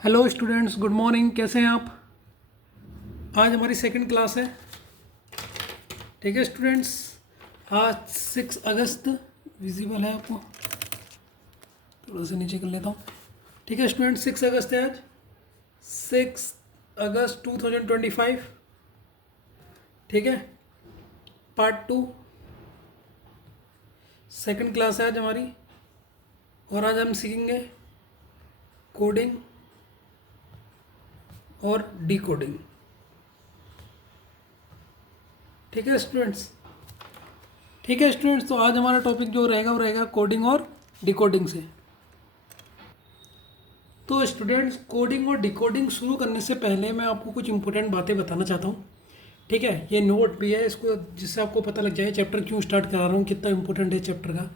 Hello students, good morning. कैसे हैं आप? आज हमारी सेकंड क्लास है। ठीक है स्टूडेंट्स, आज 6 अगस्त विजिबल है आपको? थोड़ा सा नीचे कर लेता हूँ। ठीक है स्टूडेंट्स, 6 अगस्त है आज। 6 अगस्त 2025। ठीक है, पार्ट 2 सेकंड क्लास है आज हमारी। और आज हम सीखेंगे कोडिंग और डिकोडिंग। ठीक है स्टूडेंट्स। तो आज हमारा टॉपिक जो रहेगा वो रहेगा कोडिंग और डिकोडिंग से। तो स्टूडेंट्स, कोडिंग और डिकोडिंग शुरू करने से पहले मैं आपको कुछ इंपॉर्टेंट बातें बताना चाहता हूँ। ठीक है, ये नोट भी है इसको, जिससे आपको पता लग जाए चैप्टर क्यों स्टार्ट करा रहा हूँ, कितना इंपॉर्टेंट है चैप्टर का।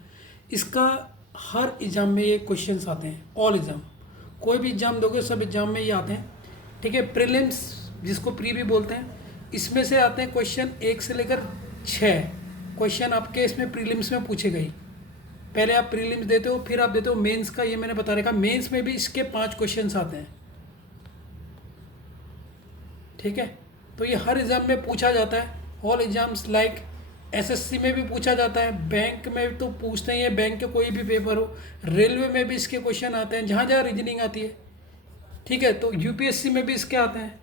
इसका हर एग्ज़ाम में ये क्वेश्चंस आते हैं। ऑल एग्ज़ाम, कोई भी एग्ज़ाम दोगे सब एग्ज़ाम में ये आते हैं। ठीक है, प्रीलिम्स जिसको प्री भी बोलते हैं, इसमें से आते हैं क्वेश्चन 1 से लेकर 6 क्वेश्चन आपके इसमें प्रीलिम्स में पूछे गए। पहले आप प्रीलिम्स देते हो, फिर आप देते हो मेंस का। ये मैंने बता रखा, मेंस में भी इसके 5 क्वेश्चंस आते हैं। ठीक है, तो ये हर एग्ज़ाम में पूछा जाता है। ऑल एग्जाम्स लाइक एसएससी में भी पूछा जाता है, बैंक में तो पूछते ही हैं, बैंक के कोई भी पेपर हो। रेलवे में भी इसके क्वेश्चन आते हैं, जहाँ जहाँ रीजनिंग आती है। ठीक है, तो यूपीएससी में भी इसके आते हैं,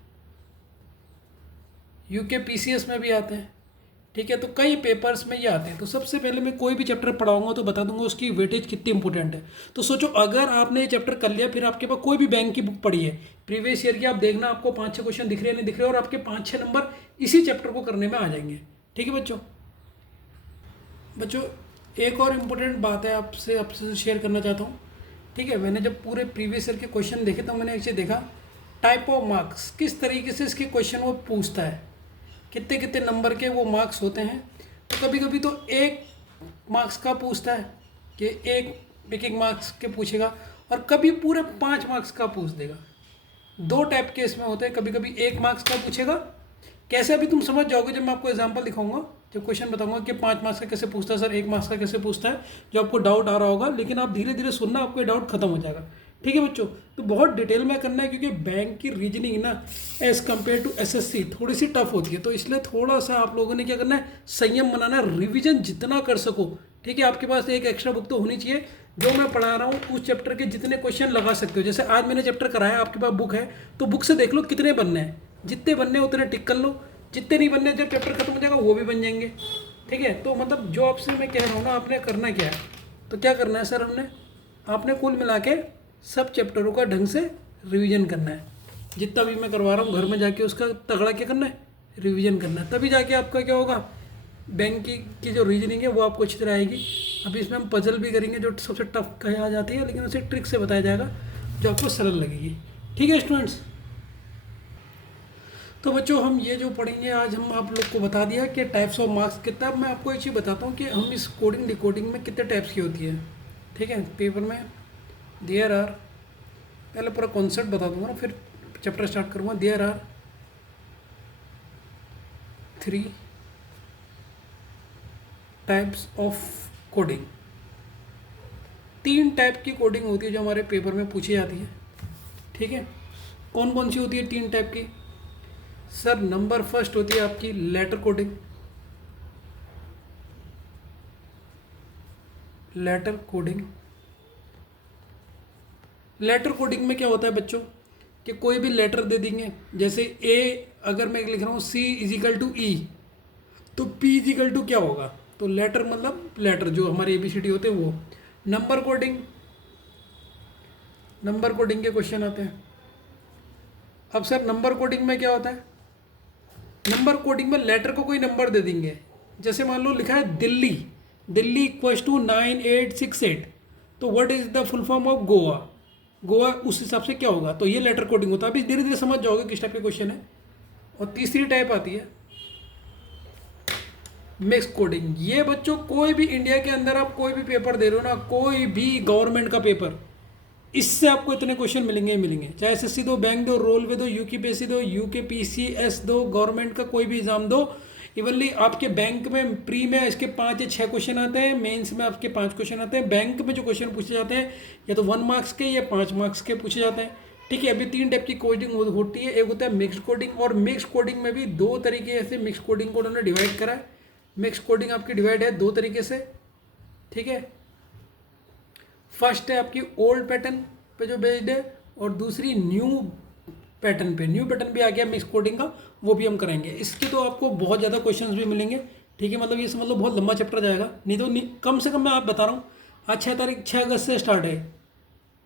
यूके पीसीएस में भी आते हैं। ठीक है, तो कई पेपर्स में ये आते हैं। तो सबसे पहले मैं कोई भी चैप्टर पढ़ाऊंगा तो बता दूंगा उसकी वेटेज कितनी इंपॉर्टेंट है। तो सोचो, अगर आपने ये चैप्टर कर लिया, फिर आपके पास कोई भी बैंक की बुक पड़ी है प्रीवियस ईयर की, आप देखना आपको 5-6 क्वेश्चन दिख रहे हैं, नहीं दिख रहे, और आपके 5-6 नंबर इसी चैप्टर को करने में आ जाएंगे। ठीक है बच्चों, एक और इम्पोर्टेंट बात है आपसे शेयर करना चाहता हूँ। ठीक है, मैंने जब पूरे प्रीवियस ईयर के क्वेश्चन देखे तो मैंने एक चीज़ देखा, टाइप ऑफ मार्क्स, किस तरीके से इसके क्वेश्चन वो पूछता है, कितने कितने नंबर के वो मार्क्स होते हैं। तो कभी कभी तो 1 मार्क्स का पूछता है कि एक मार्क्स के पूछेगा, और कभी पूरे 5 मार्क्स का पूछ देगा। 2 टाइप के इसमें होते हैं, कभी कभी 1 मार्क्स का पूछेगा। कैसे, अभी तुम समझ जाओगे जब मैं आपको एग्जांपल दिखाऊंगा, जब क्वेश्चन बताऊंगा कि 5 मार्क्स का कैसे पूछता है सर, 1 मार्क्स का कैसे पूछता है, जो आपको डाउट आ रहा होगा। लेकिन आप धीरे धीरे सुनना, आपको डाउट खत्म हो जाएगा। ठीक है बच्चों, तो बहुत डिटेल में करना है, क्योंकि बैंक की रीजनिंग ना एज़ कम्पेयर टू एसएससी थोड़ी सी टफ होती है। तो इसलिए थोड़ा सा आप लोगों ने क्या करना है, संयम बनाना है, रिविजन जितना कर सको। ठीक है, आपके पास एक एक्स्ट्रा बुक तो होनी चाहिए, जो मैं पढ़ा रहा हूँ उस चैप्टर के जितने क्वेश्चन लगा सकते हो। जैसे आज मैंने चैप्टर कराया, आपके पास बुक है तो बुक से देख लो कितने बनने हैं, जितने बनने हैं उतने टिक कर लो, जितने नहीं बनने, जब चैप्टर खत्म हो जाएगा वो भी बन जाएंगे। ठीक है, तो मतलब जो आपसे मैं कह रहा हूँ ना, आपने करना क्या है, तो क्या करना है सर, आपने कुल मिला के सब चैप्टरों का ढंग से रिवीजन करना है। जितना भी मैं करवा रहा हूँ घर में जाके उसका तगड़ा क्या करना है, रिवीजन करना है। तभी जाके आपका क्या होगा, बैंक की जो रीजनिंग है वो आपको अच्छी तरह आएगी। अभी इसमें हम पजल भी करेंगे, जो सबसे टफ कहा जाती है, लेकिन उसे ट्रिक से बताया जाएगा जो आपको सरल लगेगी। ठीक है स्टूडेंट्स, तो बच्चों हम ये जो पढ़ेंगे आज, हम आप लोग को बता दिया कि टाइप्स ऑफ मार्क्स कितना। अब मैं आपको एक चीज़ बताता हूँ कि हम इस कोडिंग डिकोडिंग में कितने टाइप्स की होती है। ठीक है, पेपर में देयर आर, पहले पूरा कॉन्सेप्ट बता दूंगा ना, फिर चैप्टर स्टार्ट करूँगा। There are 3 types of coding. 3 type की कोडिंग होती है जो हमारे पेपर में पूछी जाती है। ठीक है, कौन कौन सी होती है 3 टाइप की? सर नंबर फर्स्ट होती है आपकी लेटर कोडिंग। लेटर कोडिंग में क्या होता है बच्चों, कि कोई भी लेटर दे देंगे। जैसे ए अगर मैं लिख रहा हूँ C = E, तो P = क्या होगा, तो लेटर मतलब लेटर जो हमारे ABCD होते हैं वो। नंबर कोडिंग के क्वेश्चन आते हैं। अब सर नंबर कोडिंग में क्या होता है, नंबर कोडिंग में लेटर को कोई नंबर दे देंगे। जैसे मान लो लिखा है दिल्ली = 9868, तो what is the full form of Goa उस हिसाब से क्या होगा, तो ये लेटर कोडिंग होता है। अभी धीरे धीरे समझ जाओगे किस टाइप के क्वेश्चन है। और तीसरी टाइप आती है मिक्स कोडिंग। ये बच्चों कोई भी इंडिया के अंदर आप कोई भी पेपर दे रहे हो ना, कोई भी गवर्नमेंट का पेपर, इससे आपको इतने क्वेश्चन मिलेंगे ही मिलेंगे। चाहे एसएससी दो, बैंक दो, रेलवे दो, यूकेपीएससी दो, यूकेपीसीएस दो, गवर्नमेंट का कोई भी एग्जाम दो। इवनली आपके बैंक में प्री में इसके 5 या 6 क्वेश्चन आते हैं, मेंस में आपके 5 क्वेश्चन आते हैं। बैंक में जो क्वेश्चन पूछे जाते हैं या तो 1 मार्क्स के या 5 मार्क्स के पूछे जाते हैं। ठीक है। अभी 3 टाइप की कोडिंग होती है, एक होता है मिक्स्ड कोडिंग, और मिक्स्ड कोडिंग में भी 2 तरीके से मिक्स्ड कोडिंग को उन्होंने डिवाइड करा है। मिक्स्ड कोडिंग आपकी डिवाइड है 2 तरीके से, ठीक है। फर्स्ट है आपकी ओल्ड पैटर्न पे जो बेस्ड है, और दूसरी न्यू पैटर्न पे। न्यू पैटर्न भी आ गया मिक्स कोडिंग का, वो भी हम करेंगे। इसके तो आपको बहुत ज़्यादा क्वेश्चंस भी मिलेंगे, ठीक है। मतलब ये समझ लो बहुत लंबा चैप्टर जाएगा, नहीं तो कम से कम मैं आप बता रहा हूँ, आज 6 अगस्त से स्टार्ट है,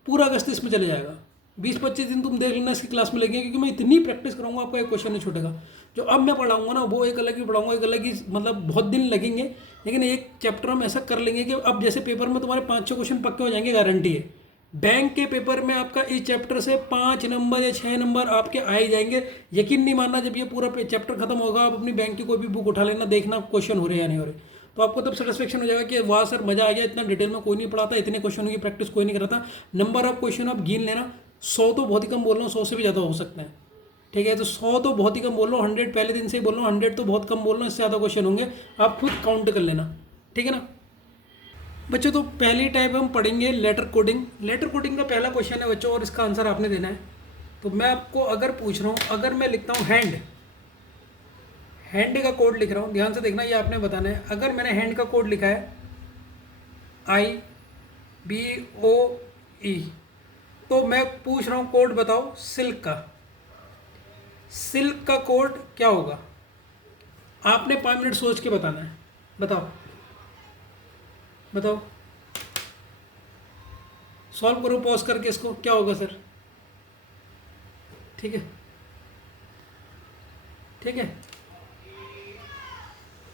पूरा अगस्त इसमें चले जाएगा। 20-25 दिन तुम देख लेना इसकी क्लास में लगेंगे, क्योंकि मैं इतनी प्रैक्टिस करूँगा, आपका एक क्वेश्चन नहीं छूटेगा। जो अब मैं पढ़ाऊँगा ना वो एक अलग ही पढ़ाऊँगा, एक अलग ही, मतलब बहुत दिन लगेंगे, लेकिन एक चैप्टर हम ऐसा कर लेंगे कि अब जैसे पेपर में तुम्हारे 5-6 क्वेश्चन पक्के हो जाएंगे, गारंटी है। बैंक के पेपर में आपका इस चैप्टर से 5 नंबर या 6 नंबर आपके आ ही जाएंगे। यकीन नहीं मानना, जब ये पूरा चैप्टर खत्म होगा, आप अपनी बैंक की कोई भी बुक उठा लेना, देखना क्वेश्चन हो रहे या नहीं हो रहे, तो आपको तब सेटिस्फेक्शन हो जाएगा कि वाह सर मजा आ गया, इतना डिटेल में कोई नहीं पढ़ाता, इतने क्वेश्चनों की प्रैक्टिस कोई नहीं कराता। नंबर ऑफ क्वेश्चन आप गिन लेना, 100 तो बहुत ही कम बोल रहा हूँ, 100 से भी ज़्यादा हो सकता है, ठीक है। तो 100 तो बहुत ही कम बोल रहा हूँ, 100 पहले दिन से ही बोल रहा हूँ, 100 तो बहुत कम बोल रहा हूँ, इससे ज़्यादा क्वेश्चन होंगे, आप खुद काउंट कर लेना, ठीक है ना बच्चों। तो पहली टाइप हम पढ़ेंगे लेटर कोडिंग। लेटर कोडिंग का पहला क्वेश्चन है बच्चों, और इसका आंसर आपने देना है। तो मैं आपको अगर पूछ रहा हूँ, अगर मैं लिखता हूँ हैंड का कोड लिख रहा हूँ, ध्यान से देखना, ये आपने बताना है। अगर मैंने हैंड का कोड लिखा है IBOE, तो मैं पूछ रहा हूँ कोड बताओ सिल्क का। सिल्क का कोड क्या होगा, आपने 5 मिनट सोच के बताना है। बताओ बताओ, सॉल्व करो पॉज करके इसको, क्या होगा सर, ठीक है ठीक है।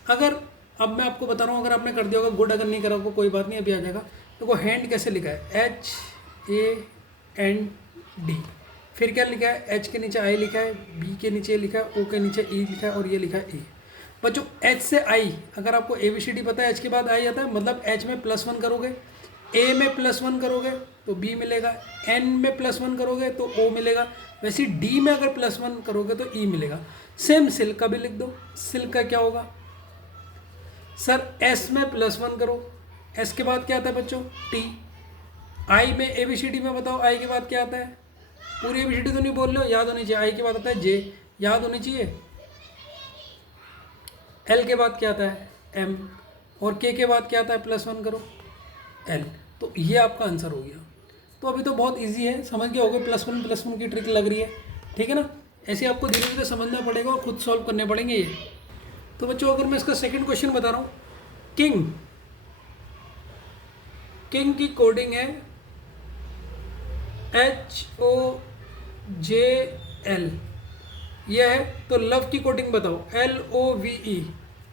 अगर अब मैं आपको बता रहा हूँ, अगर आपने कर दिया होगा गुड, अगर नहीं करा होगा कोई बात नहीं, अभी आ जाएगा। देखो हैंड कैसे लिखा है, HAND, फिर क्या लिखा है, H के नीचे I लिखा है, B के नीचे लिखा है, O के नीचे E लिखा है, और ये लिखा है E। बच्चों H से I, अगर आपको ABCD पता है, H के बाद I आता है, मतलब H में +1 करोगे, A में +1 करोगे तो B मिलेगा, N में +1 करोगे तो O मिलेगा, वैसे D में अगर +1 करोगे तो E मिलेगा। सेम सिल्क का भी लिख दो, सिल्क का क्या होगा सर, S में +1 करो, S के बाद क्या आता है बच्चों, T। I में ABCD में बताओ I के बाद क्या आता है, पूरी ABCD तो नहीं बोल रहे हो, याद होनी चाहिए। I के बाद आता है J, याद होनी चाहिए। L के बाद क्या आता है M, और K के बाद क्या आता है, +1 करो L। तो ये आपका आंसर हो गया। तो अभी तो बहुत इजी है, समझ गए होगे, +1 की ट्रिक लग रही है, ठीक है ना। ऐसे आपको धीरे धीरे समझना पड़ेगा और खुद सॉल्व करने पड़ेंगे ये। तो बच्चों अगर मैं इसका सेकंड क्वेश्चन बता रहा हूँ, किंग की कोडिंग है HOJL, यह है। तो लव की कोडिंग बताओ, LOVE,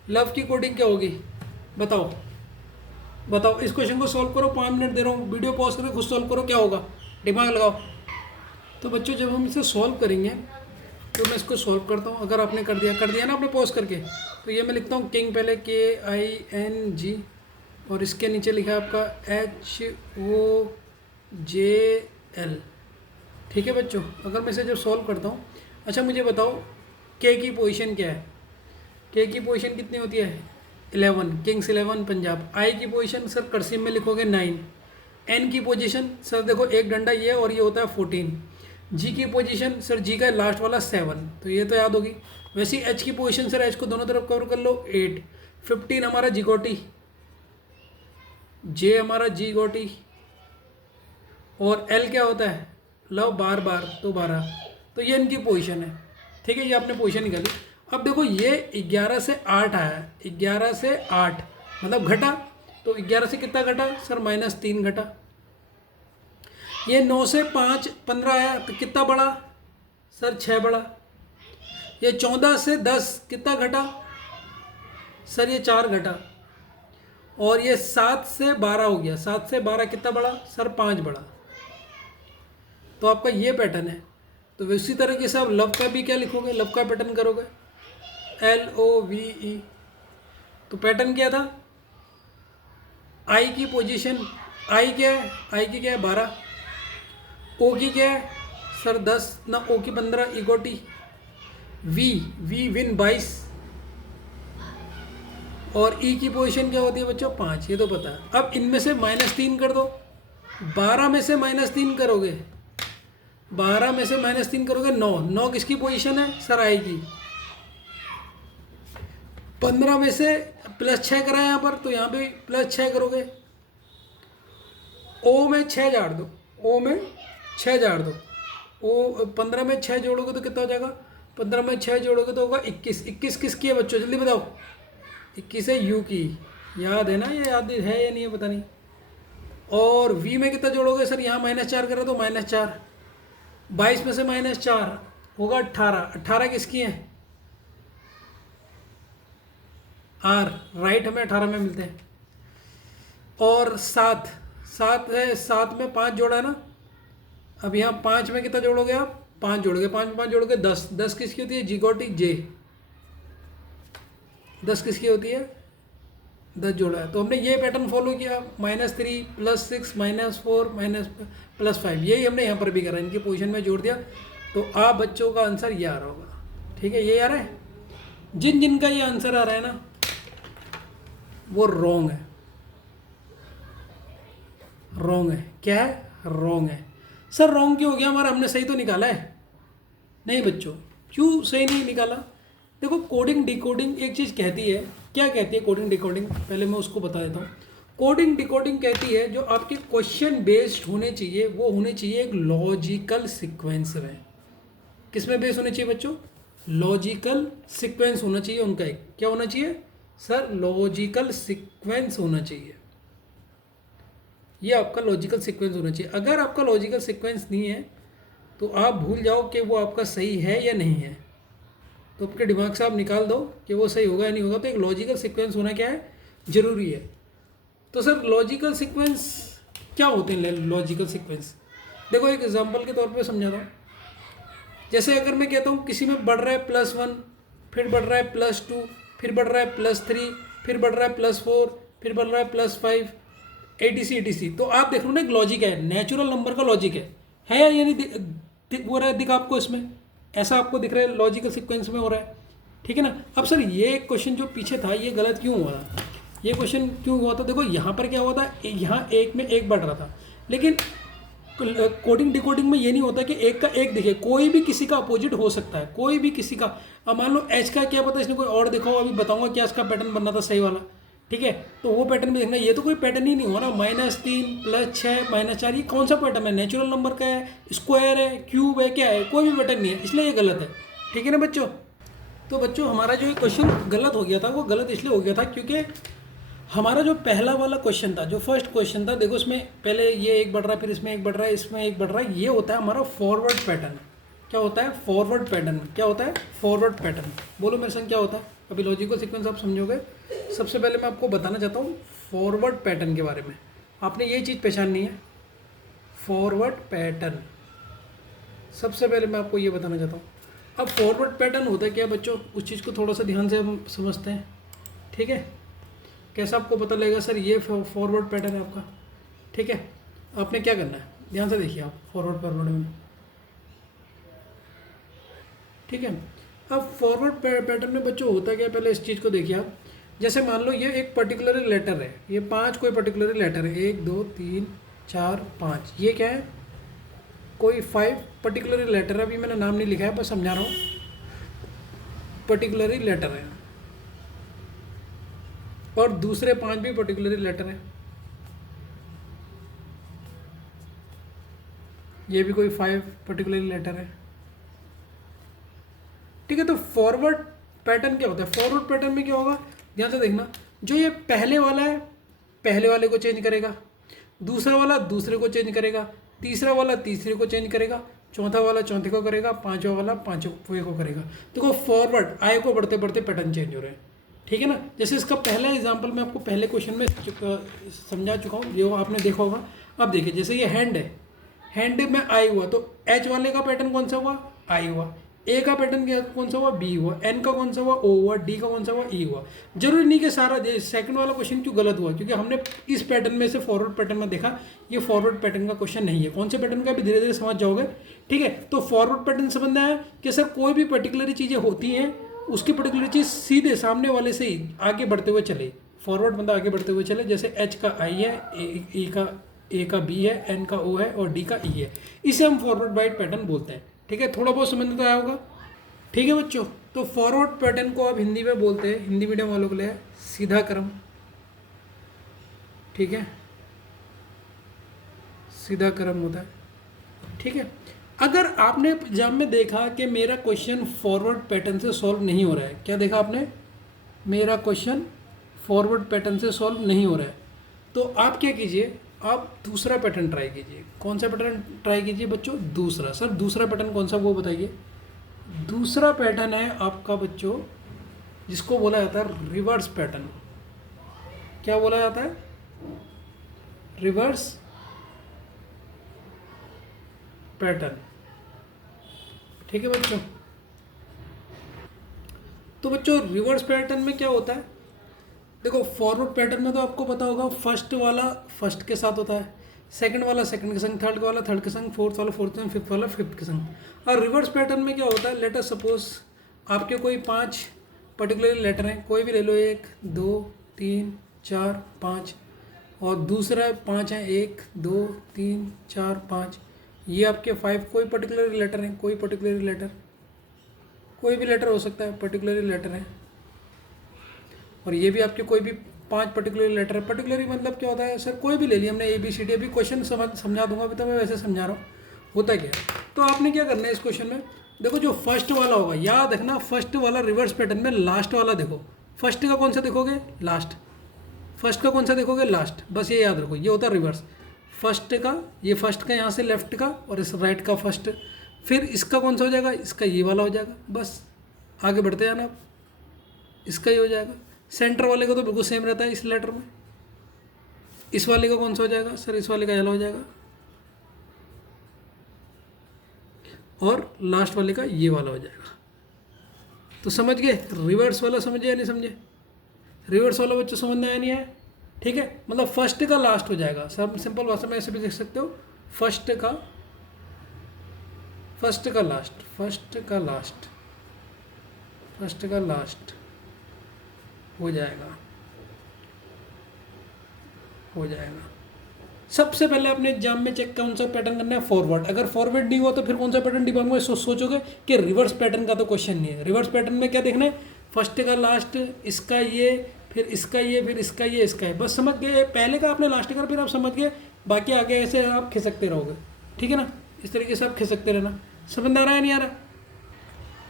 लव की कोडिंग क्या होगी, बताओ बताओ। इस क्वेश्चन को सॉल्व करो, 5 मिनट दे रहा हूँ, वीडियो पॉज करके खुद सॉल्व करो, क्या होगा, दिमाग लगाओ। तो बच्चों जब हम इसे सॉल्व करेंगे, तो मैं इसको सॉल्व करता हूँ। अगर आपने कर दिया ना आपने पॉज करके, तो ये मैं लिखता हूँ किंग, पहले KING, और इसके नीचे लिखा है आपका HOJL, ठीक है बच्चों। अगर मैं इसे जब सॉल्व करता हूँ, अच्छा मुझे बताओ K की पोजीशन क्या है, K की पोजीशन कितनी होती है, 11, किंग्स 11 पंजाब। I की पोजीशन सर कर्सिव में लिखोगे 9। N की पोजीशन सर देखो एक डंडा ये और ये होता है 14। G की पोजीशन सर G का लास्ट वाला 7, तो ये तो याद होगी। वैसे H की पोजीशन सर H को दोनों तरफ कवर कर लो 8। 15 हमारा जिगोटी, J हमारा जिगोटी, और L क्या होता है, लव बार तो 12। तो ये इनकी पोजीशन है, ठीक है, ये आपने पोजीशन निकाली। अब देखो ये 11 से 8 आया, 11 से 8 मतलब घटा, तो 11 से कितना घटा सर, -3 घटा। ये 9 से 5 15 आया, तो कितना बढ़ा सर, 6 बढ़ा। ये 14 से 10 कितना घटा सर, ये 4 घटा। और ये 7 से 12 हो गया, 7 से 12 कितना बढ़ा सर, 5 बढ़ा। तो आपका ये पैटर्न है। तो उसी तरीके से आप लव का भी क्या लिखोगे, लव का पैटर्न करोगे, LOVE। तो पैटर्न क्या था, I की पोजीशन, I क्या है, I की क्या है 12, O की क्या है सर 10 ना, O की 15 इगोटी, V विन 22, और E की पोजीशन क्या होती है बच्चों 5, ये तो पता है। अब इनमें से -3 कर दो, 12 में से -3 करोगे 12 में से -3 करोगे 9, 9 किसकी पोजीशन है सर? आई की। 15 में से +6 करा है यहाँ पर, तो यहाँ पे +6 करोगे। ओ में 6 झाड़ दो, ओ में 6 झाड़ दो। ओ 15 में 6 जोड़ोगे तो कितना हो जाएगा? 15 में 6 जोड़ोगे तो होगा 21। 21 किसकी है बच्चों, जल्दी बताओ? 21 है यू की। याद है ना? ये याद है या नहीं है पता नहीं। और v में कितना जोड़ोगे सर? यहाँ -4 करो तो -4। 22 में से -4 होगा 18। 18 किसकी है? आर, राइट, हमें 18 में मिलते हैं। और 7, 7 है, 7 में 5 जोड़ा है ना। अब यहाँ 5 में कितना जोड़ोगे आप? 5 जोड़ोगे, 5 में 5 जोड़ोगे 10। 10 किसकी होती है? जिगोटी जे। 10 किसकी होती है? 10 जोड़ा है। तो हमने ये पैटर्न फॉलो किया, -3 +6 -4 +5। यही हमने यहाँ पर भी करा, इनकी पोजीशन में जोड़ दिया। तो आप बच्चों का आंसर ये आ रहा होगा। ठीक है, ये आ रहा है। जिन जिन का ये आंसर आ रहा है ना, वो रॉन्ग है। रॉन्ग है। क्या है? रॉन्ग है। सर रॉन्ग क्यों हो गया हमारा? हमने सही तो निकाला है। नहीं बच्चों, क्यों सही नहीं निकाला? देखो, कोडिंग डिकोडिंग एक चीज़ कहती है। क्या कहती है कोडिंग डिकोडिंग? पहले मैं उसको बता देता हूँ। कोडिंग डिकोडिंग कहती है जो आपके क्वेश्चन बेस्ड होने चाहिए वो होने चाहिए एक लॉजिकल सीक्वेंस में। किस में बेस्ड होने चाहिए बच्चों? लॉजिकल सीक्वेंस होना चाहिए उनका। एक क्या होना चाहिए सर? लॉजिकल सीक्वेंस होना चाहिए। ये आपका लॉजिकल सीक्वेंस होना चाहिए। अगर आपका लॉजिकल सीक्वेंस नहीं है तो आप भूल जाओ कि वो आपका सही है या नहीं है। तो आपके दिमाग से आप निकाल दो कि वो सही होगा या नहीं होगा। तो एक लॉजिकल सीक्वेंस होना क्या है? जरूरी है। तो सर लॉजिकल सीक्वेंस क्या होते हैं? लॉजिकल सीक्वेंस देखो, एक एग्जांपल के तौर पे समझाता हूँ। जैसे अगर मैं कहता हूँ किसी में बढ़ रहा है +1, फिर बढ़ रहा है +2, फिर बढ़ रहा है +3, फिर बढ़ रहा है +4, फिर बढ़ रहा है +5, ATC। तो आप देख लो ना, एक लॉजिक है, नेचुरल नंबर का लॉजिक है या नहीं? हो रहा है दिखा आपको इसमें? ऐसा आपको दिख रहा है लॉजिकल सीक्वेंस में हो रहा है। ठीक है ना? अब सर ये क्वेश्चन जो पीछे था ये गलत क्यों हुआ था? ये क्वेश्चन क्यों हुआ था? देखो यहाँ पर क्या हुआ था, यहाँ 1 में 1 बढ़ रहा था, लेकिन कोडिंग डिकोडिंग में ये नहीं होता कि 1 का 1 दिखे। कोई भी किसी का अपोजिट हो सकता है, कोई भी किसी का। अब मान लो H का क्या पता इसने कोई और देखा हो, अभी बताऊंगा क्या इसका पैटर्न बनना था सही वाला। ठीक है, तो वो पैटर्न में देखना। ये तो कोई पैटर्न ही नहीं हो रहा। -3 +6 -4, ये कौन सा पैटर्न है? नेचुरल नंबर का है, स्क्वायर है, क्यूब है, क्या है? कोई भी पैटर्न नहीं है, इसलिए ये गलत है। ठीक है ना बच्चों? तो बच्चों हमारा जो क्वेश्चन गलत हो गया था, वो गलत इसलिए हो गया था क्योंकि हमारा जो पहला वाला क्वेश्चन था, जो फर्स्ट क्वेश्चन था, देखो इसमें पहले ये 1 बढ़ रहा है, फिर इसमें 1 बढ़ रहा है, इसमें 1 बढ़ रहा है। ये होता है हमारा फॉरवर्ड पैटर्न। क्या होता है? Forward pattern. क्या होता है? Forward pattern. बोलो मेरे संग क्या होता है? अभी लॉजिकल सीक्वेंस आप समझोगे। सबसे पहले मैं आपको बताना चाहता हूँ फॉरवर्ड पैटर्न के बारे में। आपने ये चीज़ पहचाननी है, फॉरवर्ड पैटर्न। सबसे पहले मैं आपको ये बताना चाहता हूँ। अब फॉरवर्ड पैटर्न होता है क्या बच्चों? उस चीज़ को थोड़ा सा ध्यान से हम समझते हैं। ठीक है, कैसा आपको पता लगेगा सर ये फॉरवर्ड पैटर्न है आपका? ठीक है, आपने क्या करना है, ध्यान से देखिए आप फॉरवर्ड में। ठीक है, अब फॉरवर्ड पैटर्न में बच्चों होता क्या? पहले इस चीज़ को देखिए आप। जैसे मान लो ये एक पर्टिकुलर लेटर है, ये 5 कोई पर्टिकुलर लेटर है, 1 2 3 4 5। ये क्या है? कोई 5 पर्टिकुलर लेटर है। अभी मैंने नाम नहीं लिखा है, बस समझा रहा हूँ। पर्टिकुलर लेटर है, और दूसरे 5 भी पर्टिकुलर लेटर हैं। ये भी कोई 5 पर्टिकुलर लेटर है। ठीक है, तो फॉरवर्ड पैटर्न क्या होता है? फॉरवर्ड पैटर्न में क्या होगा, ध्यान से देखना। जो ये पहले वाला है, पहले वाले को चेंज करेगा। दूसरा वाला दूसरे को चेंज करेगा। तीसरा वाला तीसरे को चेंज करेगा। चौथा वाला चौथे को करेगा। पांचवा वाला पांचवें को करेगा। देखो फॉरवर्ड आए को बढ़ते बढ़ते पैटर्न चेंज हो रहे हैं। ठीक है ना? जैसे इसका पहला एग्जाम्पल मैं आपको पहले क्वेश्चन में समझा चुका हूँ, जो आपने देखा होगा। अब देखिए, जैसे ये हैंड है, हैंड में आई हुआ, तो एच वाले का पैटर्न कौन सा हुआ? आई हुआ। ए का पैटर्न कौन सा हुआ? बी हुआ। एन का कौन सा हुआ? ओ हुआ। डी का कौन सा हुआ? ई हुआ। जरूरी नहीं कि सारा सेकंड वाला क्वेश्चन क्यों गलत हुआ, क्योंकि हमने इस पैटर्न में से फॉरवर्ड पैटर्न में देखा ये फॉरवर्ड पैटर्न का क्वेश्चन नहीं है। कौन से पैटर्न का? भी धीरे धीरे समझ जाओगे। ठीक है, तो फॉरवर्ड पैटर्न समझना है कि सर कोई भी पर्टिकुलर चीज़ें होती हैं, उसकी पर्टिकुलर चीज़ सीधे सामने वाले से ही आगे बढ़ते हुए चले। फॉरवर्ड मतलब आगे बढ़ते हुए चले। जैसे एच का आई है, ई का ए का बी है, एन का ओ है और डी का ई है। इसे हम फॉरवर्ड बाइट पैटर्न बोलते हैं। ठीक है, थोड़ा बहुत समझ में तो आया होगा। ठीक है बच्चों, तो फॉरवर्ड पैटर्न को आप हिंदी में बोलते हैं, हिंदी मीडियम वालों के लिए सीधा क्रम। ठीक है, सीधा क्रम होता है। ठीक है, अगर आपने एग्जाम में देखा कि मेरा क्वेश्चन फॉरवर्ड पैटर्न से सॉल्व नहीं हो रहा है, क्या देखा आपने, मेरा क्वेश्चन फॉरवर्ड पैटर्न से सॉल्व नहीं हो रहा है, तो आप क्या कीजिए, आप दूसरा पैटर्न ट्राई कीजिए। कौन सा पैटर्न ट्राई कीजिए बच्चों, दूसरा। सर दूसरा पैटर्न कौन सा, वो बताइए। दूसरा पैटर्न है आपका बच्चों जिसको बोला जाता है रिवर्स पैटर्न। क्या बोला जाता है, रिवर्स पैटर्न। ठीक है बच्चों, तो बच्चों रिवर्स पैटर्न में क्या होता है, देखो फॉरवर्ड पैटर्न में तो आपको पता होगा फर्स्ट वाला फर्स्ट के साथ होता है, सेकंड वाला सेकंड के संग, थर्ड वाला थर्ड के संग, फोर्थ वाला फोर्थ के संग, फिफ्थ वाला फिफ्थ के संग। और रिवर्स पैटर्न में क्या होता है, लेट अस सपोज आपके कोई 5 पर्टिकुलर लेटर हैं, कोई भी ले लो, 1 2 3 4 5, और दूसरा 5 हैं, 1 2 3 4 5, ये आपके 5 कोई पर्टिकुलर लेटर हैं, कोई पर्टिकुलर लेटर, कोई भी लेटर हो सकता है, पर्टिकुलर लेटर है। और ये भी आपके कोई भी 5 पर्टिकुलर लेटर है। पर्टिकुलर मतलब क्या होता है, सर कोई भी ले लिया हमने, ए बी सी डी, अभी क्वेश्चन समझा दूंगा, अभी तो मैं वैसे समझा रहा हूँ होता क्या है। तो आपने क्या करना है इस क्वेश्चन में, देखो जो फर्स्ट वाला होगा, याद रखना फर्स्ट वाला रिवर्स पैटर्न में लास्ट वाला देखो, फर्स्ट का कौन सा देखोगे, लास्ट, फर्स्ट का कौन सा देखोगे, लास्ट, बस ये याद रखो, ये होता है रिवर्स। फर्स्ट का, ये फर्स्ट का यहाँ से लेफ्ट का, और इस राइट का फर्स्ट, फिर इसका कौन सा हो जाएगा, इसका ये वाला हो जाएगा, बस आगे बढ़ते जाना आप, इसका ही हो जाएगा। सेंटर वाले का तो बिल्कुल सेम रहता है इस लेटर में। इस वाले का कौन सा हो जाएगा, सर इस वाले का येलो हो जाएगा, और लास्ट वाले का ये वाला हो जाएगा। तो समझ गए, रिवर्स वाला समझे या नहीं समझे, रिवर्स वाला बच्चों समझ में आया नहीं है। ठीक है, मतलब फर्स्ट का लास्ट हो जाएगा, सब सिंपल भाषा में ऐसे भी देख सकते हो, फर्स्ट का लास्ट, फर्स्ट का लास्ट, फर्स्ट का लास्ट हो जाएगा, हो जाएगा। सबसे पहले अपने एग्जाम में चेक कौन सा पैटर्न करना है, फॉरवर्ड। अगर फॉरवर्ड नहीं हुआ तो फिर कौन सा पैटर्न दिमाग में सोचोगे कि रिवर्स पैटर्न का तो क्वेश्चन नहीं है। रिवर्स पैटर्न में क्या देखना है, फर्स्ट का लास्ट, इसका ये, फिर इसका ये, फिर इसका ये, इसका है, बस समझ गए। पहले का आपने लास्ट का, फिर आप समझ गए, बाकी आगे ऐसे आप खिसकते रहोगे। ठीक है ना, इस तरीके से आप खिसकते रहना। समझ में आ रहा है नहीं आ रहा।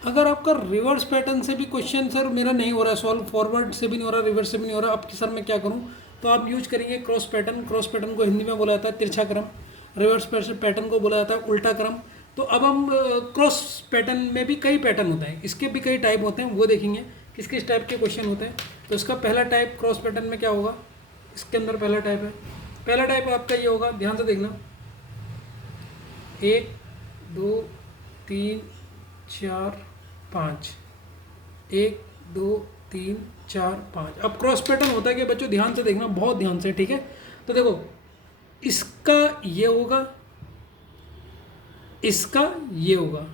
अगर आपका रिवर्स पैटर्न से भी क्वेश्चन सर मेरा नहीं हो रहा है सॉल्व, फॉरवर्ड से भी नहीं हो रहा, रिवर्स से भी नहीं हो रहा, अब सर मैं क्या करूं, तो आप यूज करेंगे क्रॉस पैटर्न। क्रॉस पैटर्न को हिंदी में बोला जाता है तिरछा क्रम, रिवर्स पैटर्न को बोला जाता है उल्टा क्रम। तो अब हम क्रॉस पैटर्न में भी कई पैटर्न होते हैं, इसके भी कई टाइप होते हैं, वो देखेंगे किस किस टाइप के क्वेश्चन होते हैं। तो इसका पहला टाइप क्रॉस पैटर्न में क्या होगा, इसके अंदर पहला टाइप है, पहला टाइप आपका ये होगा, ध्यान से देखना, 1 2 3 4 5, 1 2 3 4 5। अब क्रॉस पैटर्न होता है कि बच्चों ध्यान से देखना, बहुत ध्यान से। ठीक है, तो देखो इसका ये होगा, इसका ये होगा।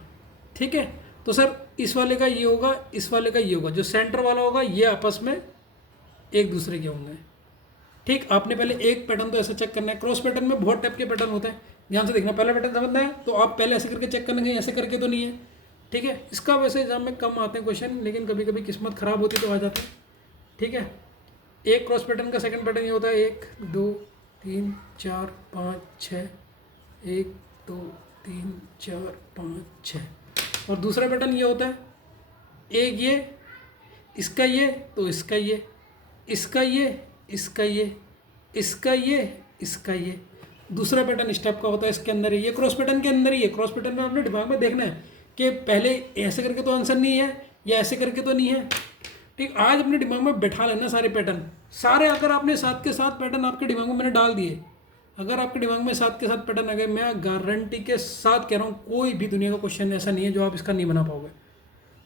ठीक है, तो सर इस वाले का ये होगा, इस वाले का ये होगा, जो सेंटर वाला होगा ये आपस में एक दूसरे के होंगे। ठीक, आपने पहले एक पैटर्न तो ऐसा चेक करना है। क्रॉस पैटर्न में बहुत टाइप के पैटर्न होते हैं, ध्यान से देखना। पहला पैटर्न समझना है तो आप पहले ऐसे करके चेक करना है, ऐसे करके तो नहीं है। ठीक है, इसका वैसे एग्जाम में कम आते हैं क्वेश्चन, लेकिन कभी कभी किस्मत खराब होती तो आ जाते हैं। ठीक है, एक क्रॉस पैटर्न का सेकंड पैटर्न ये होता है 1 2 3 4 5 6, 1 2 3 4 5 6। और दूसरा पैटर्न ये होता है, एक ये, इसका ये, तो इसका ये, इसका ये, इसका ये, इसका ये, इसका ये। दूसरा पैटर्न इस टाइप का होता है, इसके अंदर ही, ये क्रॉस पैटर्न के अंदर ही है। क्रॉस पैटर्न में आपने दिमाग में देखना है कि पहले ऐसे करके तो आंसर नहीं है, या ऐसे करके तो नहीं है। ठीक, आज अपने दिमाग में बैठा लेना सारे पैटर्न, सारे। अगर आपने 7 के 7 पैटर्न आपके दिमाग में मैंने डाल दिए, अगर आपके दिमाग में 7 के 7 पैटर्न आ गए, मैं गारंटी के साथ कह रहा हूँ कोई भी दुनिया का क्वेश्चन ऐसा नहीं है जो आप इसका नहीं बना पाओगे।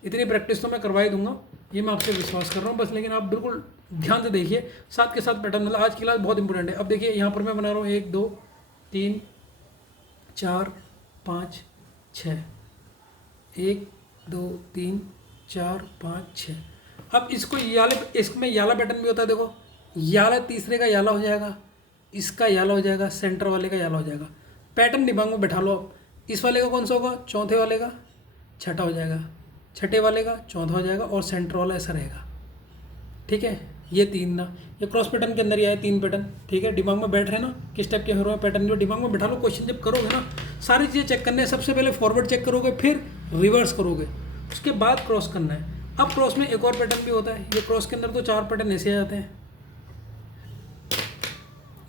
इतनी प्रैक्टिस तो मैं करवा ही दूंगा, ये मैं आपसे विश्वास कर रहा हूँ बस। लेकिन आप बिल्कुल ध्यान से देखिए, 7 के 7 पैटर्न, मतलब आज की क्लास बहुत इंपॉर्टेंट है। अब देखिए यहाँ पर मैं बना रहा हूँ 1 2 3 4 5 6, 1 2 3 4 5 6। अब इसको याला, इसमें याला पैटर्न भी होता है, देखो याला, तीसरे का याला हो जाएगा, इसका याला हो जाएगा, सेंटर वाले का याला हो जाएगा। पैटर्न दिमाग में बैठा लो आप। इस वाले का कौन सा होगा, चौथे वाले का छठा हो जाएगा, छठे वाले का चौथा हो जाएगा, और सेंटर वाला ऐसा रहेगा। ठीक है, ये तीन ना, ये क्रॉस पैटर्न के अंदर ही आया तीन पैटर्न। ठीक है, दिमाग में बैठ रहे ना किस टाइप के हो रहे हैं पैटर्न, जो दिमाग में बैठा लो। क्वेश्चन जब करोगे ना, सारी चीज़ें चेक करने हैं। सबसे पहले फॉरवर्ड चेक करोगे, फिर रिवर्स करोगे, उसके बाद क्रॉस करना है। अब क्रॉस में एक और पैटर्न भी होता है। ये क्रॉस के अंदर तो चार पैटर्न ऐसे आ जाते हैं।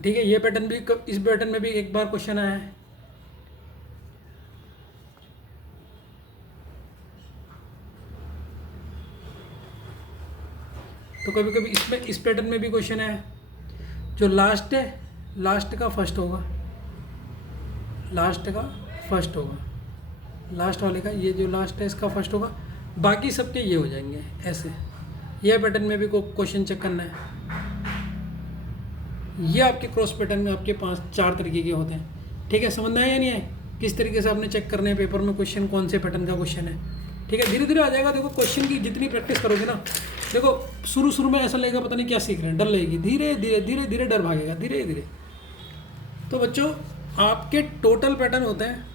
ठीक है, ये पैटर्न भी, इस पैटर्न में भी एक बार क्वेश्चन आया है। तो कभी कभी इसमें, इस पैटर्न में भी क्वेश्चन है। जो लास्ट है, लास्ट का फर्स्ट होगा, लास्ट का फर्स्ट होगा, लास्ट वाले का, ये जो लास्ट है इसका फर्स्ट होगा, बाकी सबके ये हो जाएंगे ऐसे। ये पैटर्न में भी क्वेश्चन चेक करना है। ये आपके क्रॉस पैटर्न में आपके पांच चार तरीके के होते हैं। ठीक है, समझ में आया या नहीं है, किस तरीके से आपने चेक करने हैं पेपर में क्वेश्चन, कौन से पैटर्न का क्वेश्चन है। ठीक है, धीरे धीरे आ जाएगा। देखो क्वेश्चन की जितनी प्रैक्टिस करोगे ना, देखो शुरू शुरू में ऐसा लगेगा पता नहीं क्या सीख रहे हैं, डर लगेगी, धीरे धीरे धीरे धीरे डर भागेगा, धीरे धीरे। तो बच्चों आपके टोटल पैटर्न होते हैं,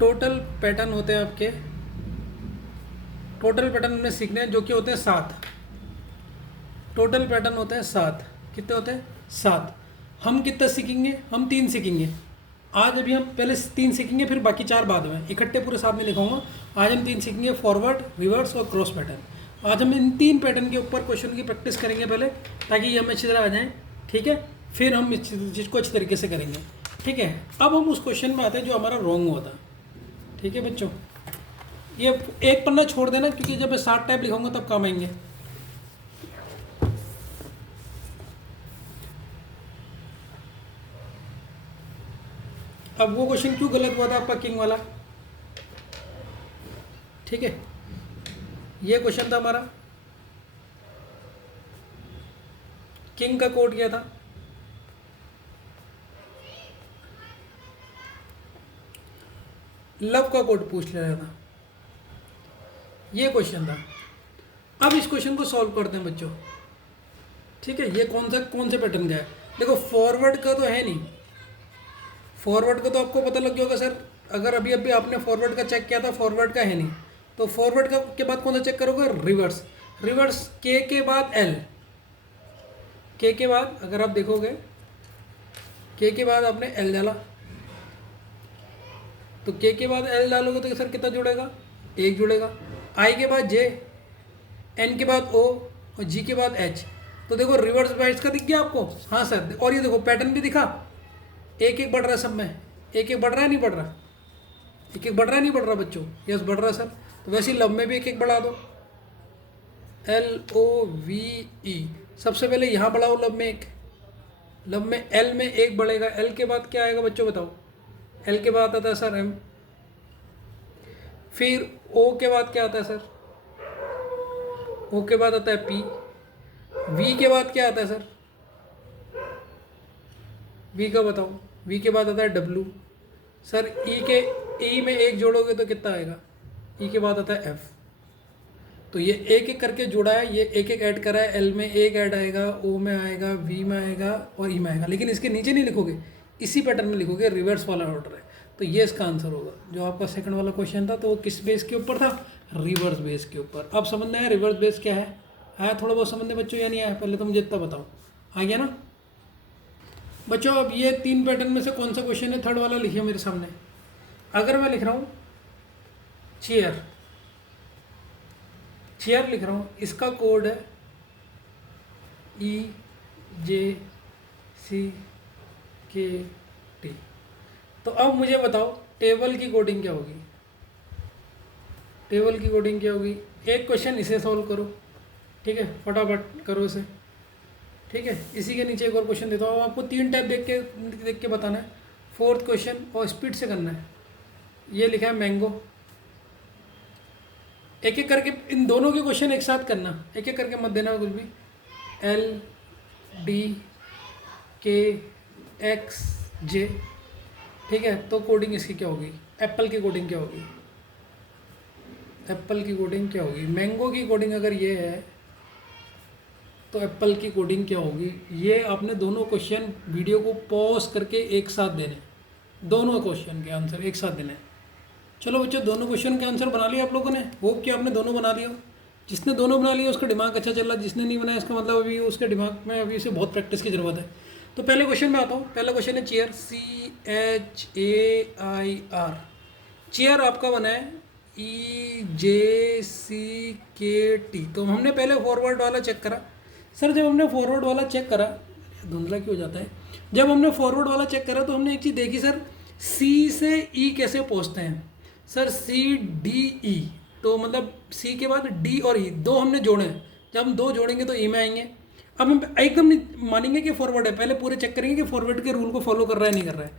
टोटल पैटर्न होते हैं आपके, टोटल पैटर्न हमने सीखने हैं जो कि होते हैं 7। टोटल पैटर्न होते हैं 7। कितने होते हैं, 7। हम कितना सीखेंगे, हम 3 सीखेंगे आज। अभी हम पहले 3 सीखेंगे, फिर बाकी 4 बाद में, इकट्ठे पूरे साथ में लिखाऊंगा। आज हम 3 सीखेंगे, फॉरवर्ड, रिवर्स और क्रॉस पैटर्न। आज हम इन 3 पैटर्न के ऊपर क्वेश्चन की प्रैक्टिस करेंगे पहले, ताकि ये हम अच्छी तरह आ जाएँ। ठीक है, फिर हम इस चीज़ को अच्छी तरीके से करेंगे। ठीक है, अब हम उस क्वेश्चन में आते हैं जो हमारा रॉन्ग हुआ था। ठीक है बच्चों, ये एक पन्ना छोड़ देना, क्योंकि जब मैं 7 टाइप लिखाऊंगा तब काम आएंगे। अब वो क्वेश्चन क्यों गलत हुआ था आपका, किंग वाला। ठीक है, ये क्वेश्चन था हमारा, किंग का कोड क्या था, लव का कोड पूछ ले रहा था, ये क्वेश्चन था। अब इस क्वेश्चन को सॉल्व करते हैं बच्चों। ठीक है, ये कौन से पैटर्न का है। देखो फॉरवर्ड का तो है नहीं, फॉरवर्ड का तो आपको पता लग गया होगा सर, अगर अभी अभी आपने फॉरवर्ड का चेक किया था, फॉरवर्ड का है नहीं, तो फॉरवर्ड का के बाद कौन सा चेक करोगे, रिवर्स। रिवर्स के बाद एल, के बाद अगर आप देखोगे, के बाद आपने एल डाला, तो के बाद एल डालोगे तो सर कितना जुड़ेगा, 1 जुड़ेगा। आई के बाद जे, एन के बाद ओ, और जी के बाद एच। तो देखो रिवर्स बाइट्स का दिख गया आपको, हाँ सर। और ये देखो पैटर्न भी दिखा, एक एक बढ़ रहा है सब में, एक एक बढ़ रहा है, नहीं बढ़ रहा, एक एक बढ़ रहा है, नहीं बढ़ रहा बच्चों, यस बढ़ रहा है सर। तो वैसे ही लव में भी एक एक बढ़ा दो, LOVE। सबसे पहले यहाँ बढ़ाओ लव में एक, लव में एल में एक बढ़ेगा। एल के बाद क्या आएगा बच्चों बताओ, एल के बाद आता है सर एम, फिर ओ के बाद क्या आता है सर, ओ के बाद आता है पी, वी के बाद क्या आता है सर, वी का बताओ, वी के बाद आता है डब्लू सर। ई में एक जोड़ोगे तो कितना आएगा, ई के बाद आता है एफ। तो ये एक एक करके जोड़ा है, ये एक एक ऐड करा है। एल में एक ऐड आएगा, ओ में आएगा, वी में आएगा और ई में आएगा, लेकिन इसके नीचे नहीं लिखोगे, इसी पैटर्न में लिखोगे, रिवर्स वाला ऑर्डर है। तो ये इसका आंसर होगा। जो आपका सेकंड वाला क्वेश्चन था तो वो किस बेस के ऊपर था, रिवर्स बेस के ऊपर। अब समझना है रिवर्स बेस क्या है, आया थोड़ा बहुत समझने बच्चों या नहीं आया, पहले तो मुझे इतना बताओ, आ गया ना बच्चों। अब ये 3 पैटर्न में से कौन सा क्वेश्चन है, थर्ड वाला लिखिए मेरे सामने। अगर मैं लिख रहा हूँ चेयर, चेयर लिख रहा हूँ, इसका कोड है EJCKT। तो अब मुझे बताओ टेबल की कोडिंग क्या होगी, टेबल की कोडिंग क्या होगी। एक क्वेश्चन इसे सॉल्व करो, ठीक है, फटाफट करो इसे। ठीक है, इसी के नीचे एक और क्वेश्चन देता हूँ आपको, 3 टाइप देख के बताना है। 4th क्वेश्चन और स्पीड से करना है। ये लिखा है मैंगो, एक एक करके इन दोनों के क्वेश्चन एक साथ करना, एक एक करके मत देना कुछ भी। LDKXJ, ठीक है। तो कोडिंग इसकी क्या होगी, एप्पल की कोडिंग क्या होगी, एप्पल की कोडिंग क्या होगी। मैंगो की कोडिंग अगर ये है तो एप्पल की कोडिंग क्या होगी, ये आपने दोनों क्वेश्चन वीडियो को पॉज करके एक साथ देने, दोनों क्वेश्चन के आंसर एक साथ देने। चलो बच्चों, दोनों क्वेश्चन के आंसर बना लिया आप लोगों ने, होप कि आपने दोनों बना लिया। जिसने दोनों बना लिया उसका दिमाग अच्छा चल रहा है, जिसने नहीं बनाया इसका मतलब अभी उसके दिमाग में अभी से बहुत प्रैक्टिस की ज़रूरत है। तो पहले क्वेश्चन में आता हूँ। पहला क्वेश्चन है चेयर, CHAIR। चेयर आपका बना है EJCKT। तो हमने पहले फॉरवर्ड वाला चेक करा। सर जब हमने फॉरवर्ड वाला चेक करा, धुंधला क्यों हो जाता है, जब हमने फॉरवर्ड वाला चेक करा तो हमने एक चीज़ देखी सर, C से E कैसे पहुँचते हैं। सर CDE, तो मतलब C के बाद D और E दो हमने जोड़े हैं। जब हम दो जोड़ेंगे तो E में आएंगे। अब हम एकदम नहीं मानेंगे कि फॉरवर्ड है, पहले पूरे चेक करेंगे कि फॉरवर्ड के रूल को फॉलो कर रहा है नहीं कर रहा है।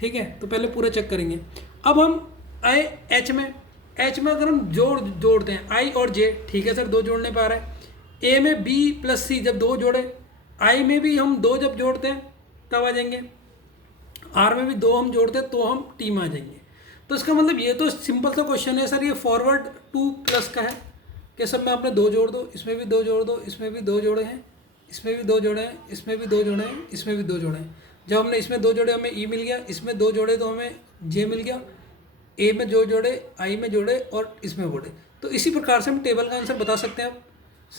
ठीक है, तो पहले पूरे चेक करेंगे। अब हम आए H में। H में अगर हम जोड़ते हैं I और J, ठीक है सर, दो जोड़ने पर आ रहा है। A में B प्लस C जब दो जोड़े, I में भी हम दो जब जोड़ते हैं तब आ जाएंगे, R में भी दो हम जोड़ते हैं तो हम T में आ जाएंगे। तो इसका मतलब ये तो सिंपल सा क्वेश्चन है सर, ये फॉरवर्ड 2 प्लस का है कि सब में आपने दो जोड़ दो, इसमें भी दो जोड़ दो, इसमें भी दो जोड़े हैं, इसमें भी दो जोड़े हैं, इसमें भी दो जोड़े हैं, इसमें भी दो जोड़े हैं। जब हमने इसमें दो जोड़े हमें E मिल गया, इसमें दो जोड़े तो हमें J मिल गया, A में जो जोड़े I में जोड़े और इसमें जोड़े। तो इसी प्रकार से हम टेबल का आंसर बता सकते हैं। अब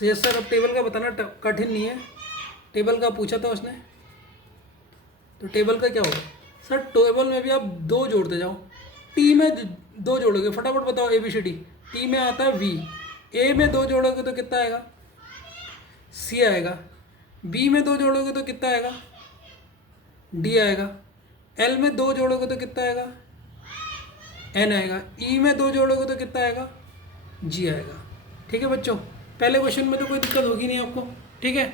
यस सर, अब टेबल का बताना कठिन नहीं है, टेबल का पूछा था उसने। तो टेबल का क्या होगा सर, टेबल में भी आप दो जोड़ते जाओ। टी में दो जोड़ोगे, फटाफट बताओ ABCD। टी में आता है V, A में दो जोड़ोगे तो कितना आएगा, C आएगा। B में दो जोड़ोगे तो कितना आएगा, D आएगा। L में दो जोड़ोगे तो कितना आएगा, N आएगा। E में दो जोड़ोगे तो कितना आएगा, G आएगा। ठीक है बच्चों, पहले क्वेश्चन में तो कोई दिक्कत होगी नहीं आपको। ठीक है,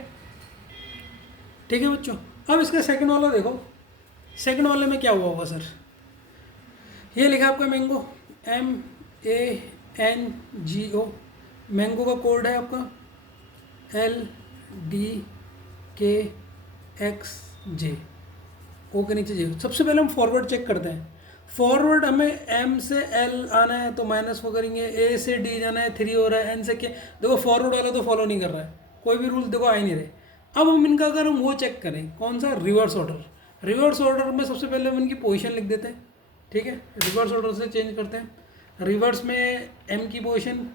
ठीक है बच्चों। अब इसका सेकंड वाला देखो, सेकंड वाले में क्या हुआ होगा सर, ये लिखा आपका मैंगो, MANGO। मैंगो का कोड है आपका LDKXJ, ओ के नीचे J। सबसे पहले हम फॉरवर्ड चेक करते हैं। फॉरवर्ड हमें M से L आना है तो माइनस को करेंगे, A से D जाना है 3 हो रहा है, N से K। देखो फॉरवर्ड वाला तो फॉलो नहीं कर रहा है, कोई भी रूल देखो आ ही नहीं रहे। अब हम इनका अगर हम वो चेक करें, कौन सा, रिवर्स ऑर्डर। रिवर्स ऑर्डर में सबसे पहले हम इनकी पोजीशन लिख देते हैं। ठीक है, रिवर्स ऑर्डर से चेंज करते हैं। रिवर्स में M की पोजीशन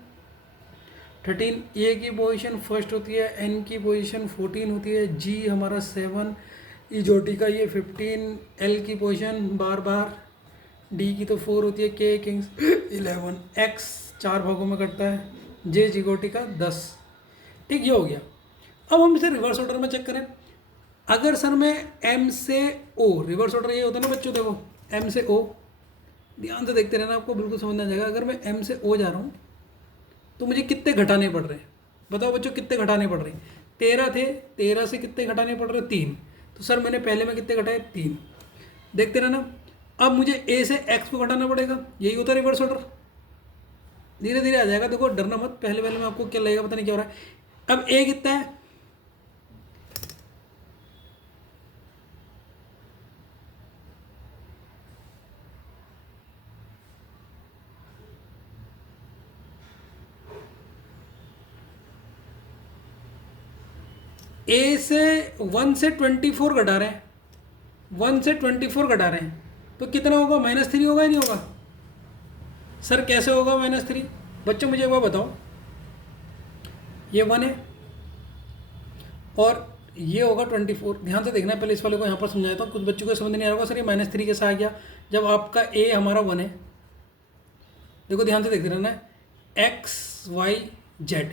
13, A की पोजीशन फर्स्ट होती है, N की पोजीशन 14 होती है, G हमारा 7, E जोटी का ये 15, L की पोजीशन बार बार, D की तो 4 होती है, K किंग्स 11, X 4 भागों में कटता है, J जिगोटी का 10। ठीक, ये हो गया। अब हम इसे रिवर्स ऑर्डर में चेक करें। अगर सर मैं M से O, रिवर्स ऑर्डर ये होता है ना बच्चों, देखो M से O, ध्यान से देखते रहना, आपको बिल्कुल समझ में आ जाएगा। अगर मैं M से O जा रहा हूँ तो मुझे कितने घटाने पड़ रहे हैं, बताओ बच्चों कितने घटाने पड़ रहे हैं। 13 थे, 13 से कितने घटाने पड़ रहे हैं, 3। तो सर मैंने पहले में कितने घटाए, 3। देखते रहना। अब मुझे A से X को घटाना पड़ेगा, यही होता है रिवर्स ऑर्डर। धीरे धीरे आ जाएगा, देखो डरना मत, पहले पहले में आपको क्या लगेगा पता नहीं क्या हो रहा है। अब A कितना है, A से 1 से 24 घटा रहे हैं, 1 से 24 घटा रहे हैं तो कितना होगा, -3 होगा या नहीं होगा। सर कैसे होगा -3, बच्चों मुझे एक बार बताओ। ये 1 है और ये होगा 24। ध्यान से देखना है, पहले इस वाले को यहाँ पर समझाता हूँ, कुछ बच्चों को समझ नहीं आ रहा होगा सर ये -3 कैसे आ गया, जब आपका A हमारा 1 है। देखो ध्यान से देखते रहना है, X Y Z।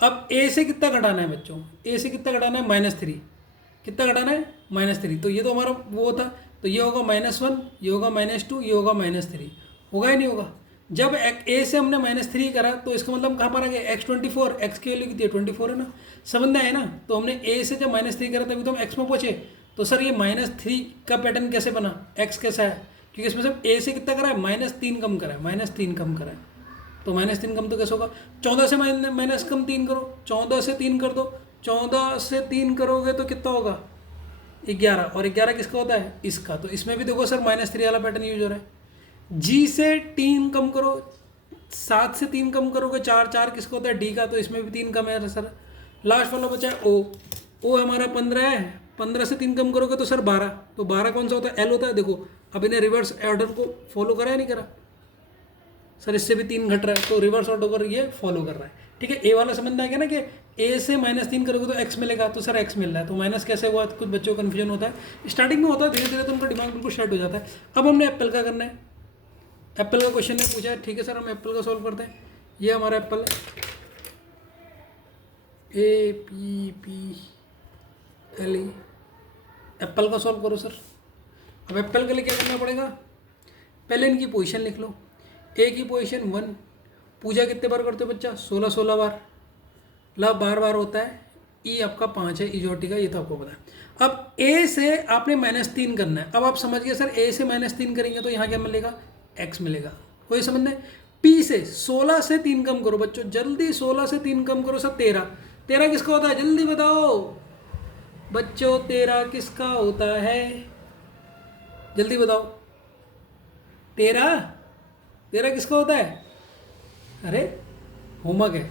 अब A से कितना घटाना है बच्चों, A से कितना घटाना है, -3। कितना घटाना है, -3। तो ये तो हमारा वो था, तो ये होगा -1, ये होगा -2, ये होगा -3। होगा ही नहीं होगा। जब A से हमने -3 करा तो इसका मतलब हम कहाँ पर आ गए, X24। X की वैल्यू कितनी है, 24 है ना, समझ में आया ना। तो हमने A से जब -3 करा तभी तो हम X में पहुँचे। तो सर ये -3 का पैटर्न कैसे बना, X कैसा है, क्योंकि इसमें सब A से कितना करा है, -3 कम करा है, -3 कम करा है। तो -3 कम तो कैसे होगा, 14 से माइनस कम 3 करो, 14 से 3 कर दो, 14 से 3 करोगे तो कितना होगा, 11। और 11 किसका होता है, इसका। तो इसमें भी देखो सर -3 वाला पैटर्न यूज हो रहा है। G से 3 कम करो, 7 से 3 कम करोगे 4, 4 किसका होता है, D का। तो इसमें भी 3 कम है सर, लास्ट वाला बचा है ओ। ओ हमारा 15 है, 15 से 3 कम करोगे तो सर 12, तो 12 कौन सा होता है? एल होता है। देखो अब इन्हें रिवर्स ऑर्डर को फॉलो करा है नहीं करा? सर इससे भी 3 घट रहा है, तो रिवर्स ऑर्डर ये फॉलो कर रहा है। ठीक है, ए वाला समझना है क्या ना कि ए से -3 करोगे तो एक्स मिलेगा, तो सर एक्स मिल रहा है, तो माइनस कैसे हुआ? तो कुछ बच्चों को कन्फ्यूजन होता है, स्टार्टिंग में होता है, धीरे धीरे तो उनका दिमाग बिल्कुल सेट हो जाता है। अब हमने एप्पल का करना है, एप्पल का क्वेश्चन ने पूछा है। ठीक है सर, हम एप्पल का सॉल्व करते हैं। ये हमारा एप्पल है, APPLE, एप्पल का सॉल्व करो सर। अब एप्पल के लिए क्या करना पड़ेगा? पहले इनकी पोजीशन लिख लो। ए की पोजीशन 1, पूजा कितने बार करते हो बच्चा? 16 बार। ला बार बार होता है। ई आपका 5 है, इजोटी का, ये तो आपको पता है। अब ए से आपने -3 करना है। अब आप समझ गए सर, ए से -3 करेंगे तो यहाँ क्या मिलेगा? एक्स मिलेगा। कोई समझना है? पी से 16 से 3 कम करो बच्चों, जल्दी 16 से 3 कम करो सर। 13, 13 किसका होता है? जल्दी बताओ बच्चों, 13 किसका होता है? जल्दी बताओ। 13 13 किसका होता है? अरे होमवर्क है।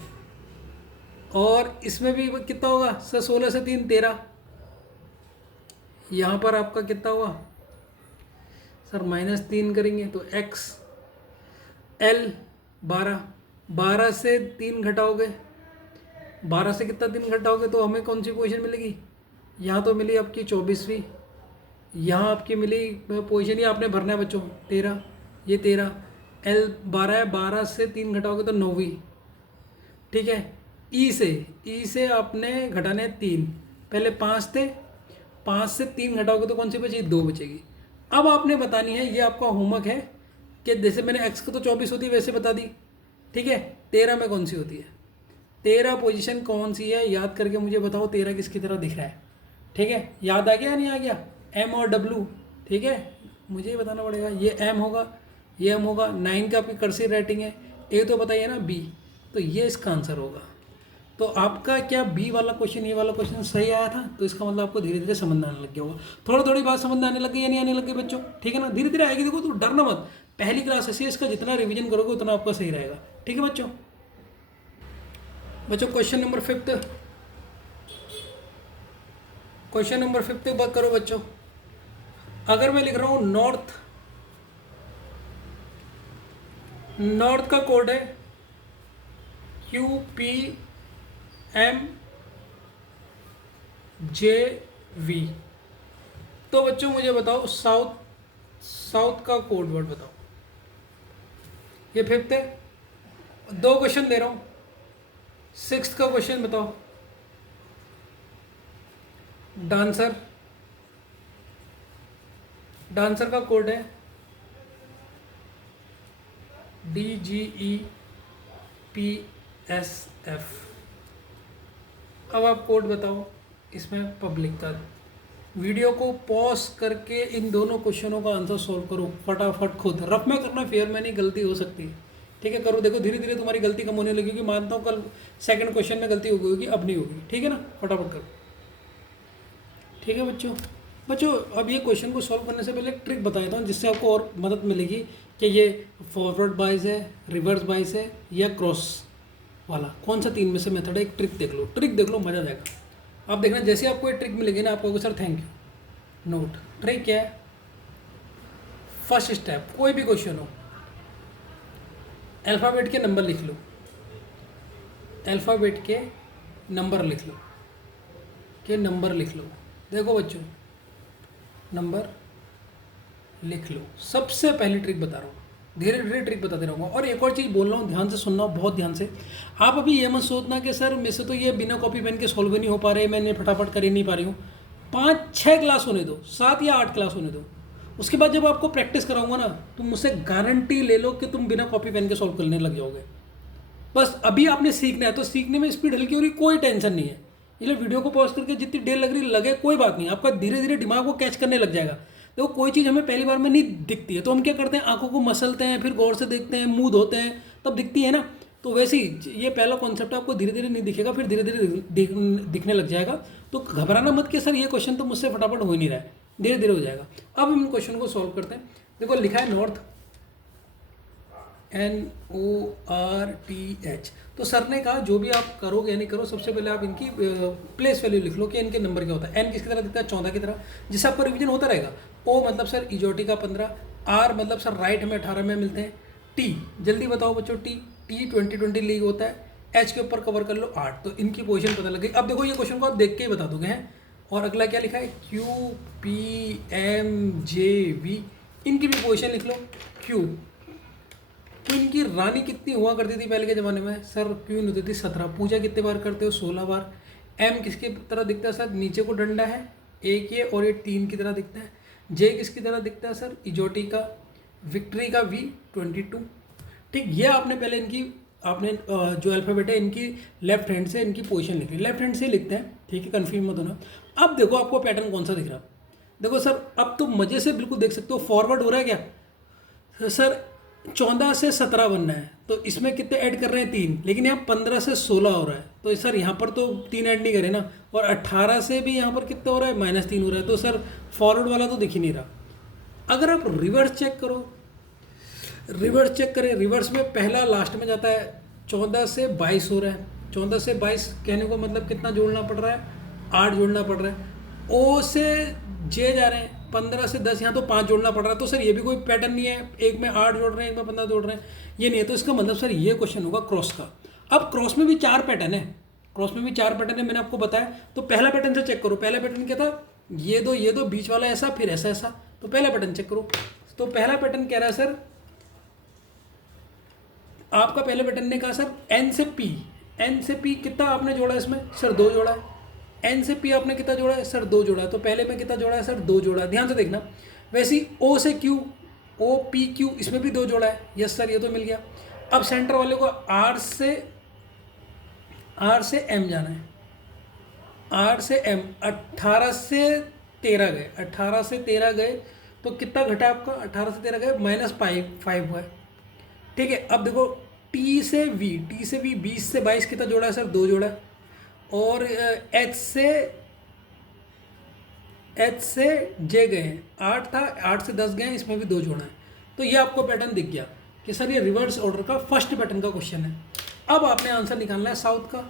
और इसमें भी कितना होगा सर? 16 से 3 13। यहाँ पर आपका कितना हुआ सर? -3 करेंगे तो x, l 12, 12 से 3 घटाओगे, 12 से कितना 3 घटाओगे तो हमें कौन सी पोजीशन मिलेगी? यहाँ तो मिली आपकी 24वीं, यहाँ आपकी मिली पोजीशन, ही आपने भरना है बच्चों 13, ये 13, l 12 है, 12 से 3 घटाओगे तो 9वीं। ठीक है, ई से आपने घटाने 3, पहले 5 थे, 5 से 3 घटाओगे तो कौन सी बचेगी? 2 बचेगी। अब आपने बतानी है, ये आपका होमवर्क है कि जैसे मैंने x को तो 24 होती है वैसे बता दी। ठीक है, 13 में कौन सी होती है? 13 पोजीशन कौन सी है याद करके मुझे बताओ। 13 किसकी तरह दिख रहा है? ठीक है, याद आ गया या नहीं आ गया? m और w। ठीक है, मुझे ही बताना पड़ेगा। ये m होगा, ये m होगा। 9 का आपकी कर्सिव राइटिंग है, a तो बताइए ना, b, तो ये इसका आंसर होगा। तो आपका क्या बी वाला क्वेश्चन, ये वाला क्वेश्चन सही आया था? तो इसका मतलब आपको धीरे धीरे समझ आने लग गया होगा। थोड़ी थोड़ी बात समझ आने लग गई या नहीं आने लग गई बच्चों? ठीक है ना, धीरे धीरे आएगी। देखो तो डरना मत, पहली क्लास ऐसी है, इसका जितना रिवीजन करोगे उतना आपका सही रहेगा। ठीक है बच्चों। क्वेश्चन नंबर 5, क्वेश्चन नंबर 5 बात करो बच्चों। अगर मैं लिख रहा हूँ नॉर्थ का कोड है QPMJV, तो बच्चों मुझे बताओ साउथ का कोड वर्ड बताओ। ये 5th है, 2 क्वेश्चन दे रहा हूँ। 6th का क्वेश्चन बताओ। डांसर का कोड है DGEPSF। अब आप कोड बताओ इसमें पब्लिक का। वीडियो को पॉज करके इन दोनों क्वेश्चनों का आंसर सॉल्व करो फटाफट खुद। रफ में करना, फेयर में नहीं, गलती हो सकती है। ठीक है, करो। देखो धीरे धीरे तुम्हारी गलती कम होने लगेगी। मानता हूँ कल 2nd क्वेश्चन में गलती हो गई होगी, अब नहीं होगी। ठीक है ना, फटाफट करो। ठीक है बच्चों अब ये क्वेश्चन को सॉल्व करने से पहले एक ट्रिक बता देता हूँ, जिससे आपको और मदद मिलेगी कि ये फॉरवर्ड बाइस है, रिवर्स बाइस है या क्रॉस वाला, कौन सा 3 में से मेथड है। एक ट्रिक देख लो, मज़ा आ जाएगा। आप देखना, जैसे आपको ये ट्रिक मिलेगी ना, आपको sir thank you note. Trick क्या है? फर्स्ट स्टेप, कोई भी क्वेश्चन हो, अल्फ़ाबेट के नंबर लिख लो, देखो बच्चों, नंबर लिख लो। सबसे पहली ट्रिक बता रहा हूँ, धीरे धीरे ट्रिक बताते रहूँगा। और एक और चीज़ बोल रहा हूँ, ध्यान से सुनना, बहुत ध्यान से। आप अभी ये मत सोचना कि सर मेरे से तो ये बिना कॉपी पेन के सॉल्व नहीं हो पा रहे, मैंने फटाफट कर ही नहीं पा रही हूँ। 5-6 क्लास होने दो, 7 या 8 क्लास होने दो, उसके बाद जब आपको प्रैक्टिस कराऊंगा ना, तुम मुझसे गारंटी ले लो कि तुम बिना कॉपी पेन के सॉल्व करने लग जाओगे। बस अभी आपने सीखना है, तो सीखने में स्पीड हल्की हो रही, कोई टेंशन नहीं है। इसलिए वीडियो को पॉज करके जितनी देर लग रही लगे, कोई बात नहीं, आपका धीरे धीरे दिमाग को कैच करने लग जाएगा। देखो कोई चीज़ हमें पहली बार में नहीं दिखती है, तो हम क्या करते हैं, आंखों को मसलते हैं, फिर गौर से देखते हैं, मुंह धोते हैं, तब दिखती है ना। तो वैसे ही ये पहला कॉन्सेप्ट आपको धीरे धीरे नहीं दिखेगा, फिर धीरे धीरे दिखने लग जाएगा। तो घबराना मत कि सर ये क्वेश्चन तो मुझसे फटाफट हो ही नहीं रहा है, धीरे धीरे हो जाएगा। अब हम इन क्वेश्चन को सॉल्व करते हैं। देखो लिखा है नॉर्थ, NORTH। तो सर ने कहा जो भी आप करोगे या नहीं करो, सबसे पहले आप इनकी प्लेस वैल्यू लिख लो कि इनके नंबर क्या होता है। N किसकी तरह दिखता है, 14 की तरह, जिससे आपको रिवीजन होता रहेगा। O मतलब सर इजोटी का 15, R मतलब सर राइट में 18 में मिलते हैं। T जल्दी बताओ बच्चों, T 2020 लीग होता है। H के ऊपर कवर कर लो 8, तो इनकी पोजीशन पता लग गई। अब देखो ये क्वेश्चन को आप देख के ही बता दोगे हैं। और अगला क्या लिखा है, QPMJV, इनकी भी पोजीशन लिख लो। Q, क्वीन की रानी कितनी हुआ करती थी पहले के ज़माने में, सर क्वीन होती थी 17। पूजा कितने बार करते हो, 16 बार। एम किसकी तरह दिखता है सर, नीचे को डंडा है एक ये, और ये 3 की तरह दिखता है। जे किसकी तरह दिखता है सर, इजोटी का। विक्ट्री का V 22। ठीक, ये आपने पहले इनकी आपने जो अल्फ़ाबेट है इनकी लेफ्ट हैंड से इनकी पोजीशन लिखी, लेफ्ट हैंड से लिखते हैं, ठीक है, कन्फ्यूज मत होना। अब देखो आपको पैटर्न कौन सा दिख रहा, देखो सर अब तो मज़े से बिल्कुल देख सकते हो। फॉरवर्ड हो रहा है क्या सर, 14 से 17 बनना है, तो इसमें कितने ऐड कर रहे हैं, 3, लेकिन यहाँ 15 से 16 हो रहा है, तो सर यहाँ पर तो 3 ऐड नहीं करे ना। और 18 से भी यहाँ पर कितना हो रहा है, -3 हो रहा है, तो सर फॉरवर्ड वाला तो दिख ही नहीं रहा। अगर आप रिवर्स चेक करो, रिवर्स चेक करें, रिवर्स में पहला लास्ट में जाता है, 14 से 22 हो रहा है। 14 से 22 कहने को मतलब कितना जोड़ना पड़ रहा है, 8 जोड़ना पड़ रहा है। ओ से जे जा रहे हैं, 15 से 10, यहाँ तो 5 जोड़ना पड़ रहा है। तो सर ये भी कोई पैटर्न नहीं है, एक में 8 जोड़ रहे हैं, एक में 15 जोड़ रहे हैं, ये नहीं है। तो इसका मतलब सर ये क्वेश्चन होगा क्रॉस का। अब क्रॉस में भी 4 पैटर्न है, क्रॉस में भी 4 पैटर्न है, मैंने आपको बताया। तो पहला पैटर्न से चेक करो, पहला पैटर्न क्या था, ये दो बीच वाला ऐसा, फिर ऐसा ऐसा। तो पहला पैटर्न चेक करो। तो पहला पैटर्न कह रहा है सर, आपका पहले पैटर्न ने कहा सर एन से पी कितना आपने जोड़ा इसमें, सर 2 जोड़ा है। एन से पी आपने कितना जोड़ा है, सर 2 जोड़ा है। तो पहले में कितना जोड़ा है, सर 2 जोड़ा है, ध्यान से देखना। वैसे ही ओ से क्यू, ओ पी क्यू, इसमें भी 2 जोड़ा है, यस सर ये तो मिल गया। अब सेंटर वाले को आर से एम जाना है, आर से एम, 18 से 13 गए, 18 से 13 गए, तो कितना घटा आपका, 18 से 13 गए, -5 हुआ है, ठीक है। अब देखो टी से वी 20 से 22 कितना जोड़ा है, सर 2 जोड़ा है। और एच से जे गए हैं, 8 था, 8 से 10 गए, इसमें भी 2 जोड़ा है। तो ये आपको पैटर्न दिख गया कि सर ये रिवर्स ऑर्डर का फर्स्ट पैटर्न का क्वेश्चन है। अब आपने आंसर निकालना है साउथ का।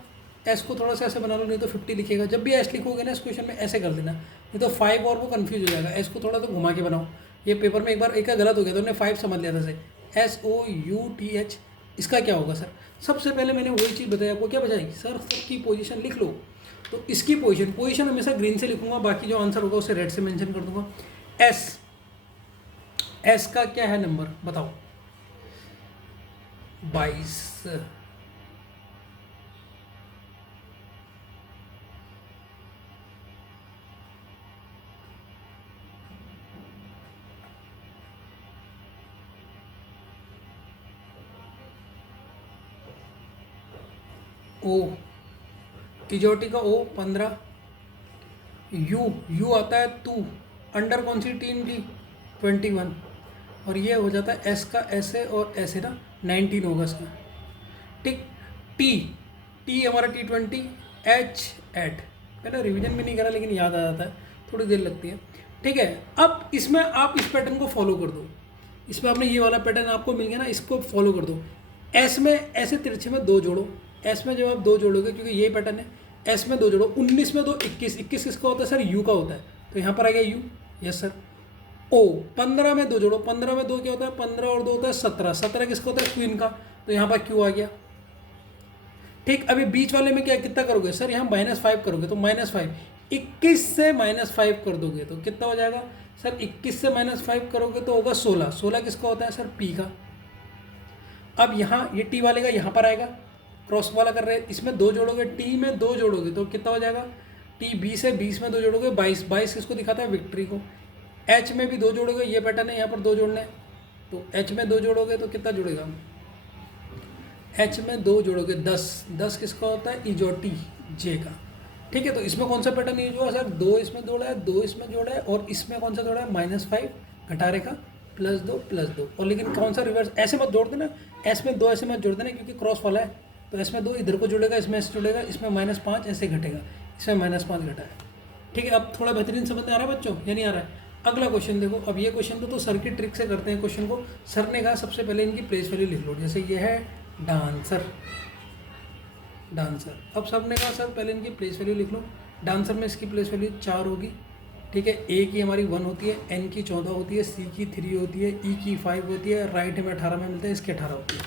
एस को थोड़ा सा ऐसे बना लो, नहीं तो 50 लिखेगा। जब भी एस लिखोगे ना इस क्वेश्चन में ऐसे कर देना, नहीं तो 5 और वो कन्फ्यूज हो जाएगा। एस को थोड़ा तो घुमा के बनाओ, ये पेपर में एक बार एक का गलत हो गया तो उन्होंने 5 समझ लिया था से SOUTH। इसका क्या होगा सर, सबसे पहले मैंने वही चीज़ बताई आपको, क्या बचाएगी सर, सबकी पोजीशन लिख लो। तो इसकी पोजीशन हमेशा ग्रीन से लिखूंगा, बाकी जो आंसर होगा उसे रेड से मेंशन कर दूंगा। एस का क्या है नंबर बताओ, 22। ओ इजोटी का O 15, यू आता है 2, अंडर कौन सी टीम की 21, और ये हो जाता है एस का ऐसे और ऐसे ना 19 होगा इसका, ठीक। टी हमारा T20, H 8, मैंने रिवीजन भी नहीं करा लेकिन याद आ जाता है, थोड़ी देर लगती है, ठीक है। अब इसमें आप इस पैटर्न को फॉलो कर दो, इसमें आपने ये वाला पैटर्न आपको मिल गया ना, इसको फॉलो कर दो। एस में ऐसे तिरछे में 2 जोड़ो, एस में जब आप 2 जोड़ोगे, क्योंकि ये पैटर्न है, एस में 2 जोड़ो, 19 में 2 21, 21 किसका होता है सर, यू का होता है, तो यहाँ पर आ गया यू, यस सर। ओ 15 में 2 जोड़ो, 15 में 2 क्या होता है, 15 और 2 होता है 17, 17 किसका होता है, क्वीन का, तो यहाँ पर क्यू आ गया, ठीक। अभी बीच वाले में क्या कितना करोगे सर, यहाँ -5 करोगे, तो -5, 21 से -5 कर दोगे तो कितना हो जाएगा सर, 21 से -5 करोगे तो होगा 16, 16 किसका होता है सर, पी का। अब यहाँ ये टी वाले का यहाँ पर आएगा, क्रॉस वाला कर रहे हैं, इसमें 2 जोड़ोगे, टी में 2 जोड़ोगे तो कितना हो जाएगा, टी 20 है, 20 में 2 जोड़ोगे 22 किसको दिखाता है, विक्ट्री को। एच में भी 2 जोड़ोगे, ये पैटर्न है, यहाँ पर 2 जोड़ने, तो एच में 2 जोड़ोगे तो कितना जुड़ेगा, एच में 2 जोड़ोगे 10 किसका होता है, इजोटी जे का, ठीक है। तो इसमें कौन सा पैटर्न यूज हुआ सर, 2 इसमें जोड़ा है, 2 इसमें जोड़ा है, और इसमें कौन सा जोड़ा है, -5 घटा रेखा +2 और, लेकिन कौन सा रिवर्स, ऐसे मत जोड़ देना, एस में 2 ऐसे मत जोड़ देना क्योंकि क्रॉस वाला है, तो इसमें 2 इधर को जुड़ेगा, इसमें ऐसे जुड़ेगा, इसमें -5 ऐसे घटेगा, इसमें -5 घटा है, ठीक है। अब थोड़ा बेहतरीन समझ में आ रहा है बच्चों या नहीं आ रहा है। अगला क्वेश्चन देखो, अब ये क्वेश्चन तो सर की ट्रिक से करते हैं क्वेश्चन को। सर ने कहा सबसे पहले इनकी प्लेस वैल्यू लिख लो, जैसे ये है डांसर, डांसर। अब सब ने कहा सर पहले इनकी प्लेस वैल्यू लिख लो। डांसर में इसकी प्लेस वैल्यू 4 होगी, ठीक है। ए की हमारी 1 होती है, एन की 14 होती है, सी की 3 होती है, ई की 5 होती है, राइट में 18 में मिलता है, इसके 18 होती है।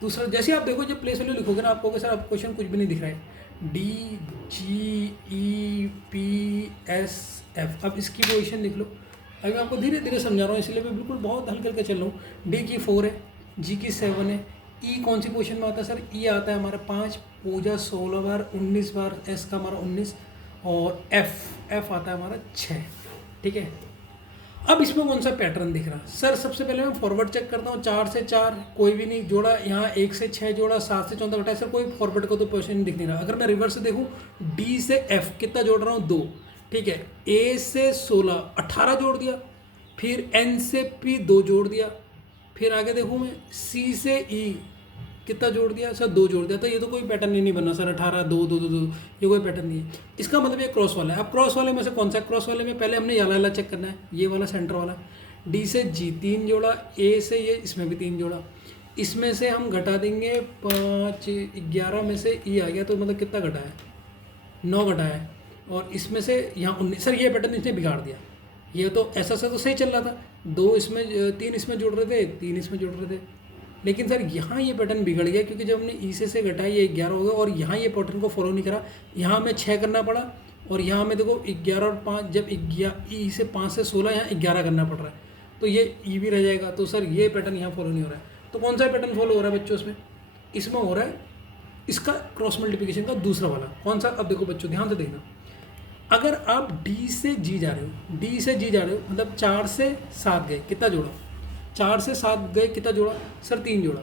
दूसरा, जैसे आप देखो जब प्लेस वैल्यू लिखोगे ना, आपको सर आप क्वेश्चन कुछ भी नहीं दिख रहा है, D G E P S F. अब इसकी पोजीशन लिख लो। अभी मैं आपको धीरे धीरे समझा रहा हूँ, इसलिए मैं बिल्कुल बहुत हल्के हल्के चल रहा हूँ। डी की 4 है, जी की 7 है, ई कौन सी पोजीशन में आता है सर, ई आता है हमारा 5, पूजा 16 बार, 19 बार, एस का हमारा 19, और एफ आता है हमारा 6, ठीक है। अब इसमें कौन सा पैटर्न दिख रहा है सर, सबसे पहले मैं फॉरवर्ड चेक करता हूँ। 4 से 4 कोई भी नहीं जोड़ा, यहाँ 1 से 6 जोड़ा, 7 से 14 घटाया, सर कोई फॉरवर्ड को तो पोजीशन नहीं दिख नहीं रहा। अगर मैं रिवर्स से देखूँ, डी से एफ कितना जोड़ रहा हूँ, 2, ठीक है। ए से 16, 18 जोड़ दिया, फिर एन से पी 2 जोड़ दिया, फिर आगे देखूँ मैं सी से ई कितना जोड़ दिया सर, 2 जोड़ दिया। तो ये तो कोई पैटर्न ही नहीं बना सर, 18 2 2 2 2, ये कोई पैटर्न नहीं है। इसका मतलब ये क्रॉस वाला है। अब क्रॉस वाले में से कौन सा, क्रॉस वाले में पहले हमने ये वाला चेक करना है, ये वाला सेंटर वाला। डी से जी 3 जोड़ा, ए से ये, इसमें भी 3 जोड़ा, इसमें से हम घटा देंगे 5, 11 में से ई आ गया, तो मतलब कितना घटा है, 9 घटा है। और इसमें से यहाँ 19, सर ये पैटर्न इसने बिगाड़ दिया। ये तो ऐसा सा तो सही चल रहा था, 2 इसमें 3 इसमें जुड़ रहे थे, 3 इसमें जुड़ रहे थे, लेकिन सर यहाँ ये पैटर्न बिगड़ गया, क्योंकि जब हमने ई से घटाई ये 11 हो गया, और यहाँ ये पैटर्न को फॉलो नहीं करा। यहाँ हमें 6 करना पड़ा, और यहाँ हमें देखो 11 और 5, जब ई से 5 से 16, यहाँ 11 करना पड़ रहा है, तो ये ई भी रह जाएगा। तो सर ये पैटर्न यहाँ फॉलो नहीं हो रहा है। तो कौन सा पैटर्न फॉलो हो रहा है बच्चों इसमें, इसमें हो रहा है इसका क्रॉस मल्टीप्लिकेशन का दूसरा वाला। कौन सा, अब देखो बच्चों ध्यान से देखना, अगर आप डी से जी जा रहे हो, डी से जी जा रहे हो, मतलब 4 से 7 गए, कितना जोड़ा, 4 से 7 गए, कितना जोड़ा सर, 3 जोड़ा।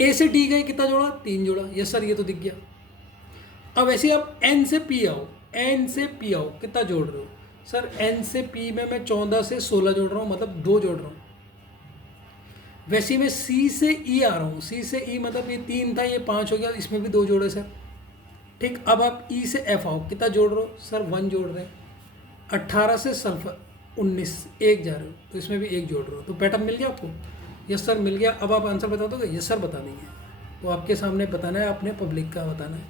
ए से डी गए, कितना जोड़ा, 3 जोड़ा। यस सर, ये तो दिख गया। अब ऐसे आप एन से पी आओ, एन से पी आओ, कितना जोड़ रहे हो सर, एन से पी में मैं 14 से 16 जोड़ रहा हूँ, मतलब 2 जोड़ रहा हूँ। वैसे ही मैं सी से ई आ रहा हूँ, सी से ई मतलब ये 3 था, ये 5 हो गया, इसमें भी 2 जोड़े सर, ठीक। अब आप ई से एफ आओ, कितना जोड़ रहे हो सर, 1 जोड़ रहे हैं। 18 से सल्फर 19, 1 जा रहे हो, तो इसमें भी 1 जोड़ रहे हो। तो पैटर्न मिल गया आपको, यस सर मिल गया। अब आप आंसर बता दोगे, यस सर बता देंगे। तो आपके सामने बताना है, आपने पब्लिक का बताना है,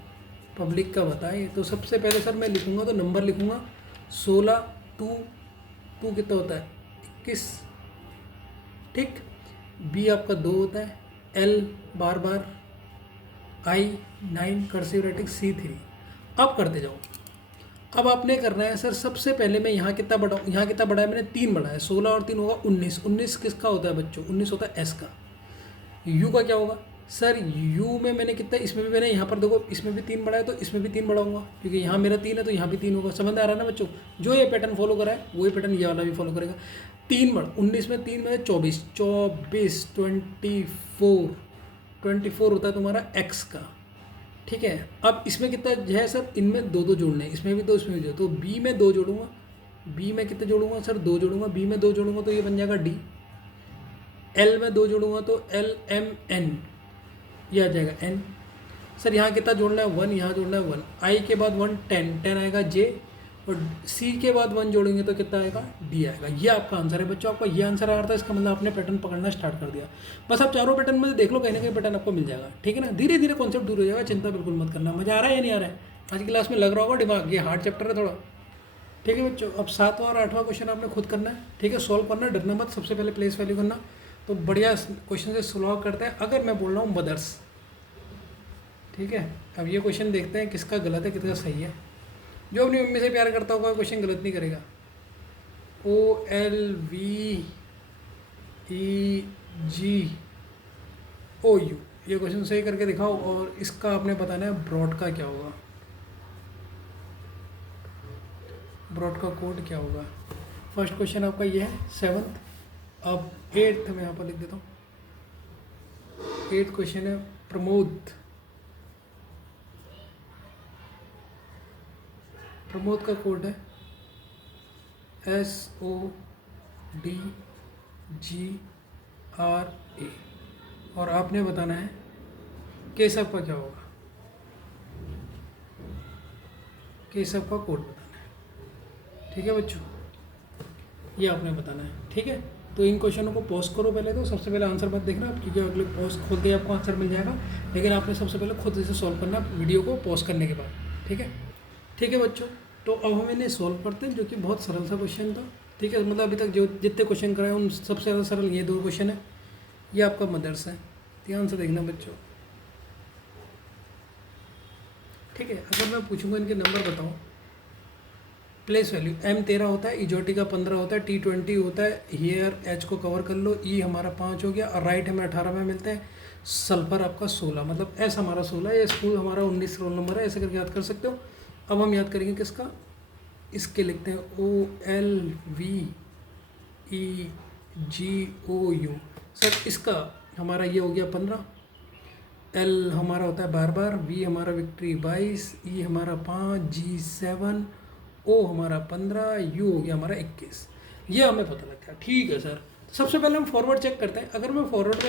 पब्लिक का बताए। तो सबसे पहले सर मैं लिखूँगा, तो नंबर लिखूँगा 16, 2 कितना होता है 21, ठीक। बी आपका 2 होता है, एल बार बार, आई 9 कर्सिव राइटिंग, सी 3। अब करते जाओ। अब आपने करना है सर, सबसे पहले मैं यहाँ कितना बढ़ाऊँ, यहाँ कितना बढ़ाया मैंने, 3 बढ़ाया, 16 और 3 होगा 19। 19 किसका होता है बच्चों, 19 होता है एस का। यू का क्या होगा सर, यू में मैंने कितना, इसमें भी मैंने यहाँ पर देखो, इसमें भी 3 बढ़ाया, तो इसमें भी 3 बढ़ाऊंगा, क्योंकि यहाँ मेरा 3 है तो यहाँ भी 3 होगा। समझ आ रहा है ना बच्चों, जो ये पैटर्न फॉलो करा है वही पैटर्न ये वाला भी फॉलो करेगा। 3 बढ़ 19 में 3 में 24, 24 होता है तुम्हारा एक्स का, ठीक है। अब इसमें कितना है सर, इनमें 2 2 जोड़ने हैं, इसमें भी 2 इसमें भी 2, तो बी में 2 जोड़ूंगा, बी में कितने जोड़ूंगा सर, 2 जोड़ूंगा, बी में 2 जोड़ूंगा तो ये बन जाएगा डी। एल में 2 जोड़ूंगा तो एल एम एन, ये आ जाएगा एन। सर यहाँ कितना जोड़ना है, 1, यहाँ जोड़ना है 1, आई के बाद 1 10 10 आएगा जे, और सी के बाद 1 जोड़ेंगे तो कितना आएगा, डी आएगा। ये आपका आंसर है बच्चों, आपका ये आंसर आ रहा था, इसका मतलब आपने पैटर्न पकड़ना स्टार्ट कर दिया। बस आप चारों पैटर्न में देख लो, कहीं ना कहीं पैटर्न आपको मिल जाएगा, ठीक है ना। धीरे धीरे कॉन्सेप्ट दूर हो जाएगा, चिंता बिल्कुल मत करना। मजा आ रहा है या नहीं आ रहा है, आज की क्लास में लग रहा होगा दिमाग, ये हार्ड चैप्टर है थोड़ा, ठीक है बच्चों। अब 7वां और 8वां क्वेश्चन आपने खुद करना है, ठीक है। सॉल्व करना, डरना मत, सबसे पहले प्लेस वैल्यू करना। तो बढ़िया क्वेश्चन से सॉल्व करते हैं। अगर मैं बोल रहा हूँ मदर्स, ठीक है। अब ये क्वेश्चन देखते हैं किसका गलत है किसका सही है। जो अपनी मम्मी से प्यार करता होगा क्वेश्चन गलत नहीं करेगा। OLVEGOU, ये क्वेश्चन सही करके दिखाओ। और इसका आपने बताना है ब्रॉड का क्या होगा, ब्रॉड का कोड क्या होगा। फर्स्ट क्वेश्चन आपका ये है 7th। अब 8th में यहाँ पर लिख देता हूँ। 8th क्वेश्चन है प्रमोद, प्रमोद का कोड है SODGRA, और आपने बताना है केशव का क्या होगा, केशव का कोड बताना है, ठीक है बच्चों। ये आपने बताना है, ठीक है। तो इन क्वेश्चनों को पॉज करो पहले, तो सबसे पहले आंसर मत देखना आप, क्योंकि अगले पॉज खोलते ही आपको आंसर मिल जाएगा, लेकिन आपने सबसे पहले खुद इसे सॉल्व करना वीडियो को पॉज करने के बाद, ठीक है। ठीक है बच्चों, तो अब हम इन्हें सॉल्व करते हैं, जो कि बहुत सरल सा क्वेश्चन था, ठीक है। मतलब अभी तक जो जितने क्वेश्चन कराए उन सबसे ज़्यादा सरल ये दो क्वेश्चन है। ये आपका मदरसा है, ध्यान से देखना बच्चों, ठीक है। अगर मैं पूछूंगा इनके नंबर बताओ, प्लेस वैल्यू M13 होता है, इजोटी का 15 होता है, T20 होता है, हियर H को कवर कर लो, E हमारा 5 हो गया, और राइट हमें 18 में मिलते हैं, सल्फर आपका 16, मतलब S हमारा 16 है, स्कूल हमारा 19 रोल नंबर है, ऐसे करके याद कर सकते हो। अब हम याद करेंगे किसका, इसके लिखते हैं OLVEGOU। सर इसका हमारा ये हो गया 15, L हमारा होता है बार बार, V हमारा विक्ट्री 22, E हमारा 5, G 7, O हमारा 15, U हो गया हमारा 21। ये हमें पता लगता है, ठीक है सर। सबसे पहले हम फॉरवर्ड चेक करते हैं। अगर मैं फॉरवर्ड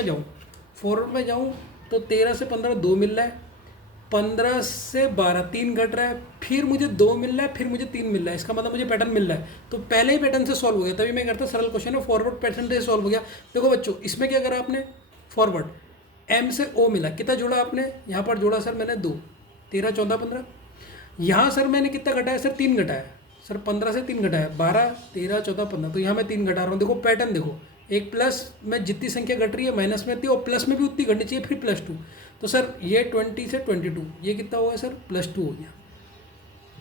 में जाऊँ तो 13 से 15 2 मिल रहा है, 15 से 12 3 घट रहा है, फिर मुझे 2 मिल रहा है, फिर मुझे 3 मिल रहा है, इसका मतलब मुझे पैटर्न मिल रहा है। तो पहले ही पैटर्न से सॉल्व हो गया, तभी मैं करता सरल क्वेश्चन है, फॉरवर्ड पैटर्न से सॉल्व हो गया। देखो बच्चों, इसमें क्या करा आपने, फॉरवर्ड M से O मिला, कितना जोड़ा आपने, यहाँ पर जोड़ा सर मैंने 2, 13 14 15। यहाँ सर मैंने कितना घटाया सर, 3 घटाया सर, 15 से 3 घटाया, 12 13 14 15, तो यहाँ मैं 3 घटा रहा हूँ। देखो पैटर्न देखो, एक प्लस में जितनी संख्या घट रही है माइनस में आती है, और प्लस में भी उतनी घटनी चाहिए, फिर +2। तो सर ये 20 से 22, ये कितना हुआ सर, +2 हो गया,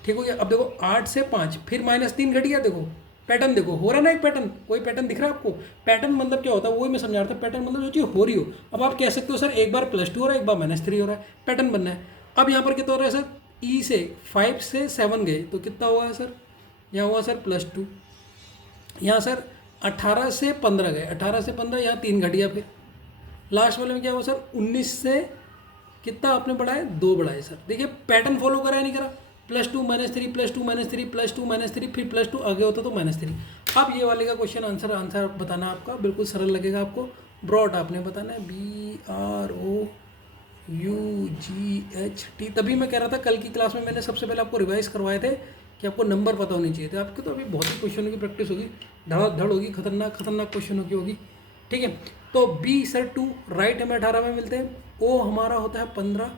ठीक हो गया। अब देखो 8 से 5, फिर -3 घट गया, देखो पैटर्न देखो, हो रहा ना एक पैटर्न, कोई पैटर्न दिख रहा है आपको। पैटर्न मतलब क्या होता है, वही मैं समझा रहा था, पैटर्न मतलब जो चीज़ हो रही हो। अब आप कह सकते हो सर एक बार +2 हो रहा है, एक बार -3 हो रहा है, पैटर्न बनना है। अब यहाँ पर कितना हो रहा है सर, E से 5 से 7 गए, तो कितना हुआ है सर, यहाँ हुआ सर +2। यहाँ सर 18 से 15 गए, 18 से 15, यहाँ 3 घट गया, फिर लास्ट वाले में क्या हुआ सर, 19 से कितना आपने बढ़ाया, 2 बढ़ाए सर। देखिए पैटर्न फॉलो करा है नहीं करा, +2 -3 +2 -3 +2 -3, फिर +2 आगे होता तो -3। अब ये वाले का क्वेश्चन आंसर बताना आपका बिल्कुल सरल लगेगा आपको। ब्रॉड आपने बताना है, BROUGHT। तभी मैं कह रहा था कल की क्लास में मैंने सबसे पहले आपको रिवाइज करवाए थे कि आपको नंबर पता होनी चाहिए थे आपके। तो अभी बहुत ही क्वेश्चनों की प्रैक्टिस होगी, धड़ाधड़ होगी, खतरनाक क्वेश्चनों की होगी, ठीक है। तो B सर 2, राइट हमें 18 में मिलते हैं, O हमारा होता है 15,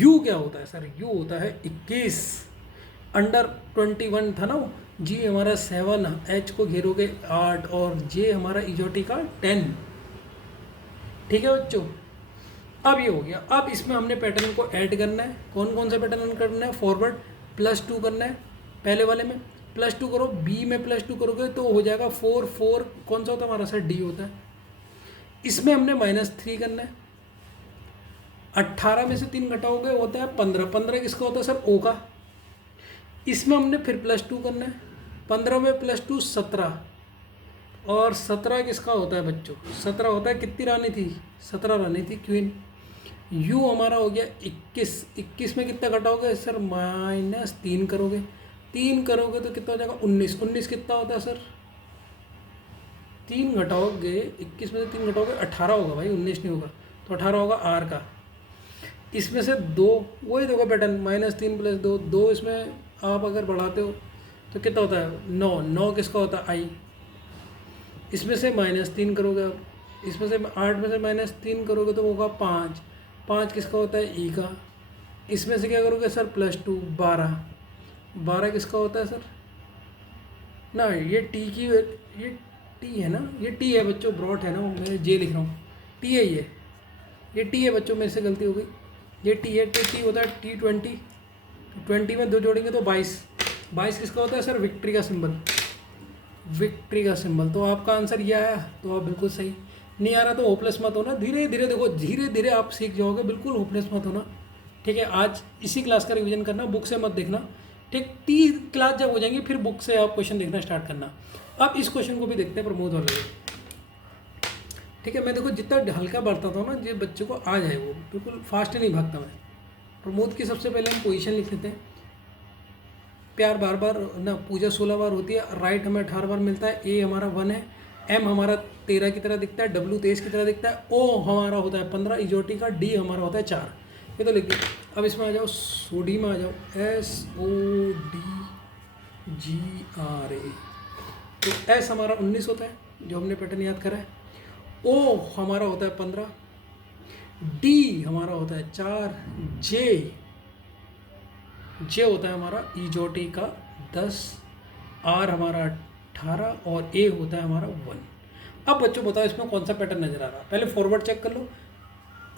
U क्या होता है सर, U होता है 21, अंडर 21 था ना वो, G हमारा 7, H को घेरोगे 8, और J हमारा इजोटी का 10, ठीक है बच्चों। अब ये हो गया। अब इसमें हमने पैटर्न को ऐड करना है, कौन कौन सा पैटर्न करना है, फॉरवर्ड +2 करना है, पहले वाले में +2 करो, B में +2 करोगे तो हो जाएगा 4 4, कौन सा होता है हमारा सर, D होता है। इसमें हमने -3 करना है, 18 में से 3 घटाओगे होता है 15, 15 किसका होता है सर, O का। इसमें हमने फिर +2 करना है, 15 में +2 17, और 17 किसका होता है बच्चों, 17 होता है, कितनी रानी थी, 17 रानी थी, क्वीन। U हमारा हो गया 21, 21 में कितना घटाओगे सर, -3 करोगे, 3 करोगे तो कितना हो जाएगा 19, 19 कितना होता है सर, 3 घटाओगे, 21 में से 3 घटाओगे 18 होगा भाई, 19 नहीं होगा, तो 18 होगा R का। इसमें से 2, वही देखो पैटर्न, -3 + 2, 2 इसमें आप अगर बढ़ाते हो तो कितना होता है 9, 9 किसका होता है, I। इसमें से -3 करोगे आप, इसमें से 8 में से -3 करोगे तो होगा 5, 5 किसका होता है, E का। इसमें से क्या करोगे सर, +2 12, 12 किसका होता है सर ना, ये T की, ये T है ना, ये T है बच्चों, ब्रॉड है ना, मैं J लिख रहा हूँ, T है ये T है बच्चों, मेरे से गलती हो गई, ये T है, T होता है T20, 20 में 2 जोड़ेंगे तो 22, 22 किसका होता है सर, विक्ट्री का सिंबल, विक्ट्री का सिंबल। तो आपका आंसर ये आया, तो आप बिल्कुल सही। नहीं आ रहा तो होपलेस मत होना, धीरे धीरे देखो, धीरे धीरे आप सीख जाओगे, बिल्कुल होपलेस मत होना, ठीक है। आज इसी क्लास का रिवीजन करना, बुक से मत देखना, ठीक। 30 क्लास जब हो जाएंगी फिर बुक से आप क्वेश्चन देखना स्टार्ट करना। अब इस क्वेश्चन को भी देखते हैं प्रमोद वाले, ठीक है। मैं देखो जितना हल्का बढ़ता था ना, जो बच्चों को आ जाए, वो बिल्कुल फास्ट नहीं भागता मैं। प्रमोद की सबसे पहले हम पोजीशन लिख लेते हैं। प्यार बार बार ना, पूजा 16 बार होती है, राइट हमें 18 बार मिलता है, A हमारा 1 है, M हमारा 13 की तरह दिखता है, W 23 की तरह दिखता है, O हमारा होता है 15 इजोटी का, D हमारा होता है 4। ये तो लिख दिया। अब इसमें आ जाओ, सोडी में आ जाओ, SODGRA, तो एस हमारा 19 होता है जो हमने पैटर्न याद करा है, ओ हमारा होता है 15, डी हमारा होता है 4, जे होता है हमारा ईजोटी का 10, आर हमारा 18 और ए होता है हमारा 1। अब बच्चों बताओ इसमें कौन सा पैटर्न नज़र आ रहा है? पहले फॉरवर्ड चेक कर लो।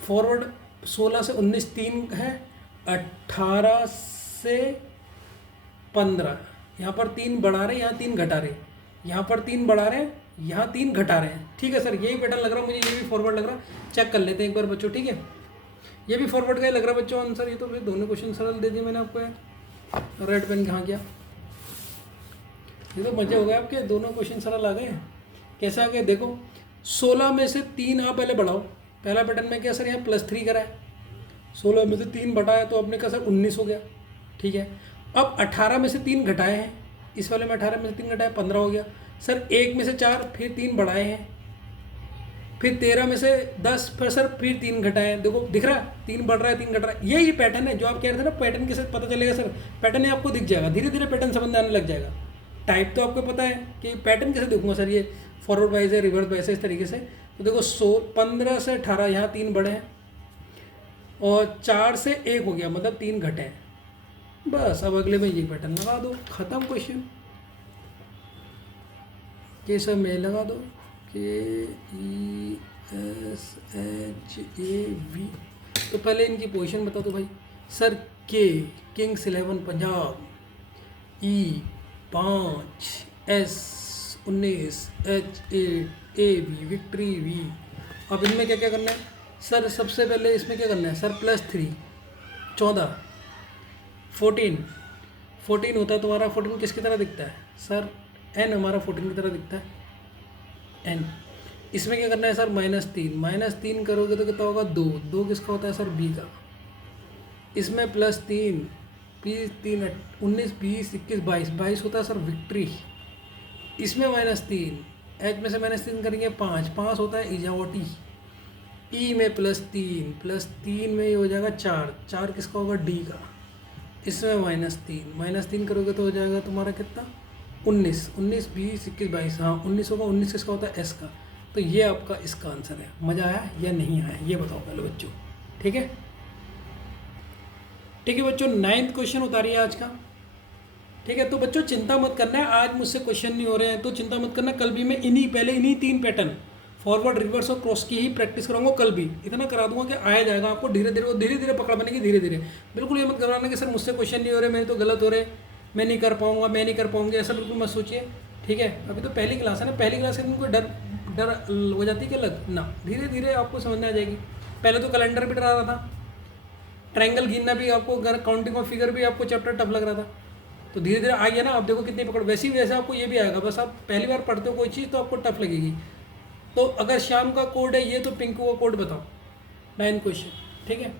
फॉरवर्ड 16 से 19 3 है, 18 से 15, यहाँ पर 3 बढ़ा रहे हैं, यहाँ 3 घटा रहे हैं, यहाँ पर 3 बढ़ा रहे हैं, यहाँ 3 घटा रहे हैं। ठीक है सर, यही पैटर्न लग रहा है मुझे, ये भी फॉरवर्ड लग रहा है। चेक कर लेते हैं एक बार बच्चों, ठीक है। ये भी फॉरवर्ड का ही लग रहा है बच्चों आंसर। ये तो फिर दोनों क्वेश्चन सरल दे दिए मैंने आपको यार। रेड पेन कहाँ गया? ये तो मजे हो गए आपके, दोनों क्वेश्चन सरल आ गए। कैसे आ गए देखो, 16 में से 3 आप पहले बढ़ाओ। पहला पैटर्न में क्या सर, यहाँ +3 करा है, 16 में से 3 बढ़ाया तो अपने का सर 19 हो गया। ठीक है, अब 18 में से 3 घटाए हैं, इस वाले में 18 में से 3 घटाए 15 हो गया। सर 1 में से 4 फिर 3 बढ़ाए हैं, फिर 13 में से 10 फिर सर फिर 3 घटाए हैं। देखो दिख रहा है, 3 बढ़ रहा है 3 घट रहा है। यही पैटर्न है जो आप कह रहे थे ना, पैटर्न के साथ पता चलेगा सर। पैटर्न ही आपको दिख जाएगा, धीरे धीरे पैटर्न समझ में आने लग जाएगा। टाइप तो आपको पता है कि पैटर्न कैसे देखूंगा सर, ये फॉरवर्ड वाइज है, रिवर्स वाइज है, इस तरीके से। तो देखो 15 से 18 यहाँ 3 बढ़े हैं और 4 से 1 हो गया, मतलब 3 घटे हैं। बस अब अगले में ये पैटर्न लगा दो, खत्म क्वेश्चन। ये सब में लगा दो, KESHAV। तो पहले इनकी पोजीशन बता दो भाई सर। के Kings 11 Punjab, E5, S19, H8 AB victory V। अब इनमें क्या क्या करना है सर? सबसे पहले इसमें क्या करना है सर? +3 14, 14 होता है तुम्हारा। 14 किसकी तरह दिखता है सर? N हमारा 14 की तरह दिखता है, N। इसमें क्या करना है सर? -3 करोगे तो कितना होगा? 2 किसका होता है सर? B का। इसमें +3 3 19 20 21 22 होता है सर विक्ट्री। इसमें -3, H में से -3 करेंगे 5 होता है इजावटी। E में +3 में ये हो जाएगा 4 किसका होगा? D का। इसमें -3 करोगे तो हो जाएगा तुम्हारा कितना? 19 20 21 22, हाँ 19 होगा। 19 किसका होता है? S का। तो ये आपका इसका आंसर है। मज़ा आया या नहीं आया ये बताओ पहले बच्चों, ठीक है। ठीक है बच्चों, 9th क्वेश्चन उतारिए आज का। ठीक है, तो बच्चों चिंता मत करना है, आज मुझसे क्वेश्चन नहीं हो रहे हैं तो चिंता मत करना। कल भी मैं पहले इन्हीं 3 पैटर्न फॉरवर्ड, रिवर्स और क्रॉस की ही प्रैक्टिस कराऊंगा। कल भी इतना करा दूंगा कि आया जाएगा आपको। धीरे धीरे पकड़ बनेगी, धीरे धीरे। बिल्कुल ये मत घबराना कि सर मुझसे क्वेश्चन नहीं हो रहे, मेरे तो गलत हो रहे, मैं नहीं कर पाऊंगा, मैं नहीं कर पाऊंगी, ऐसा बिल्कुल मत सोचिए। ठीक है, अभी तो पहली क्लास है ना, पहली क्लास में कोई डर हो जाती है कि अलग ना, धीरे धीरे आपको समझ में आ जाएगी। पहले तो कैलेंडर भी डरा रहा था, ट्रायंगल गिनना भी आपको, काउंटिंग ऑफ फिगर भी आपको चैप्टर टफ लग रहा था। तो धीरे धीरे आई है ना, आप देखो कितनी पकड़। वैसे आपको ये भी आएगा, बस आप पहली बार पढ़ते हो कोई चीज़ तो आपको टफ लगेगी। तो अगर श्याम का कोड है ये, तो पिंकू का कोड बताओ। 9 क्वेश्चन, ठीक है।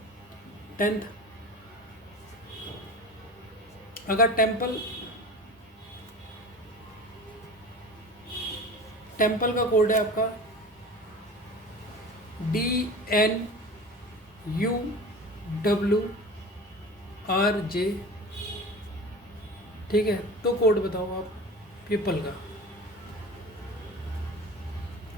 10th अगर टेम्पल का कोड है आपका DNUWRJ, ठीक है। तो कोड बताओ आप पीपल का।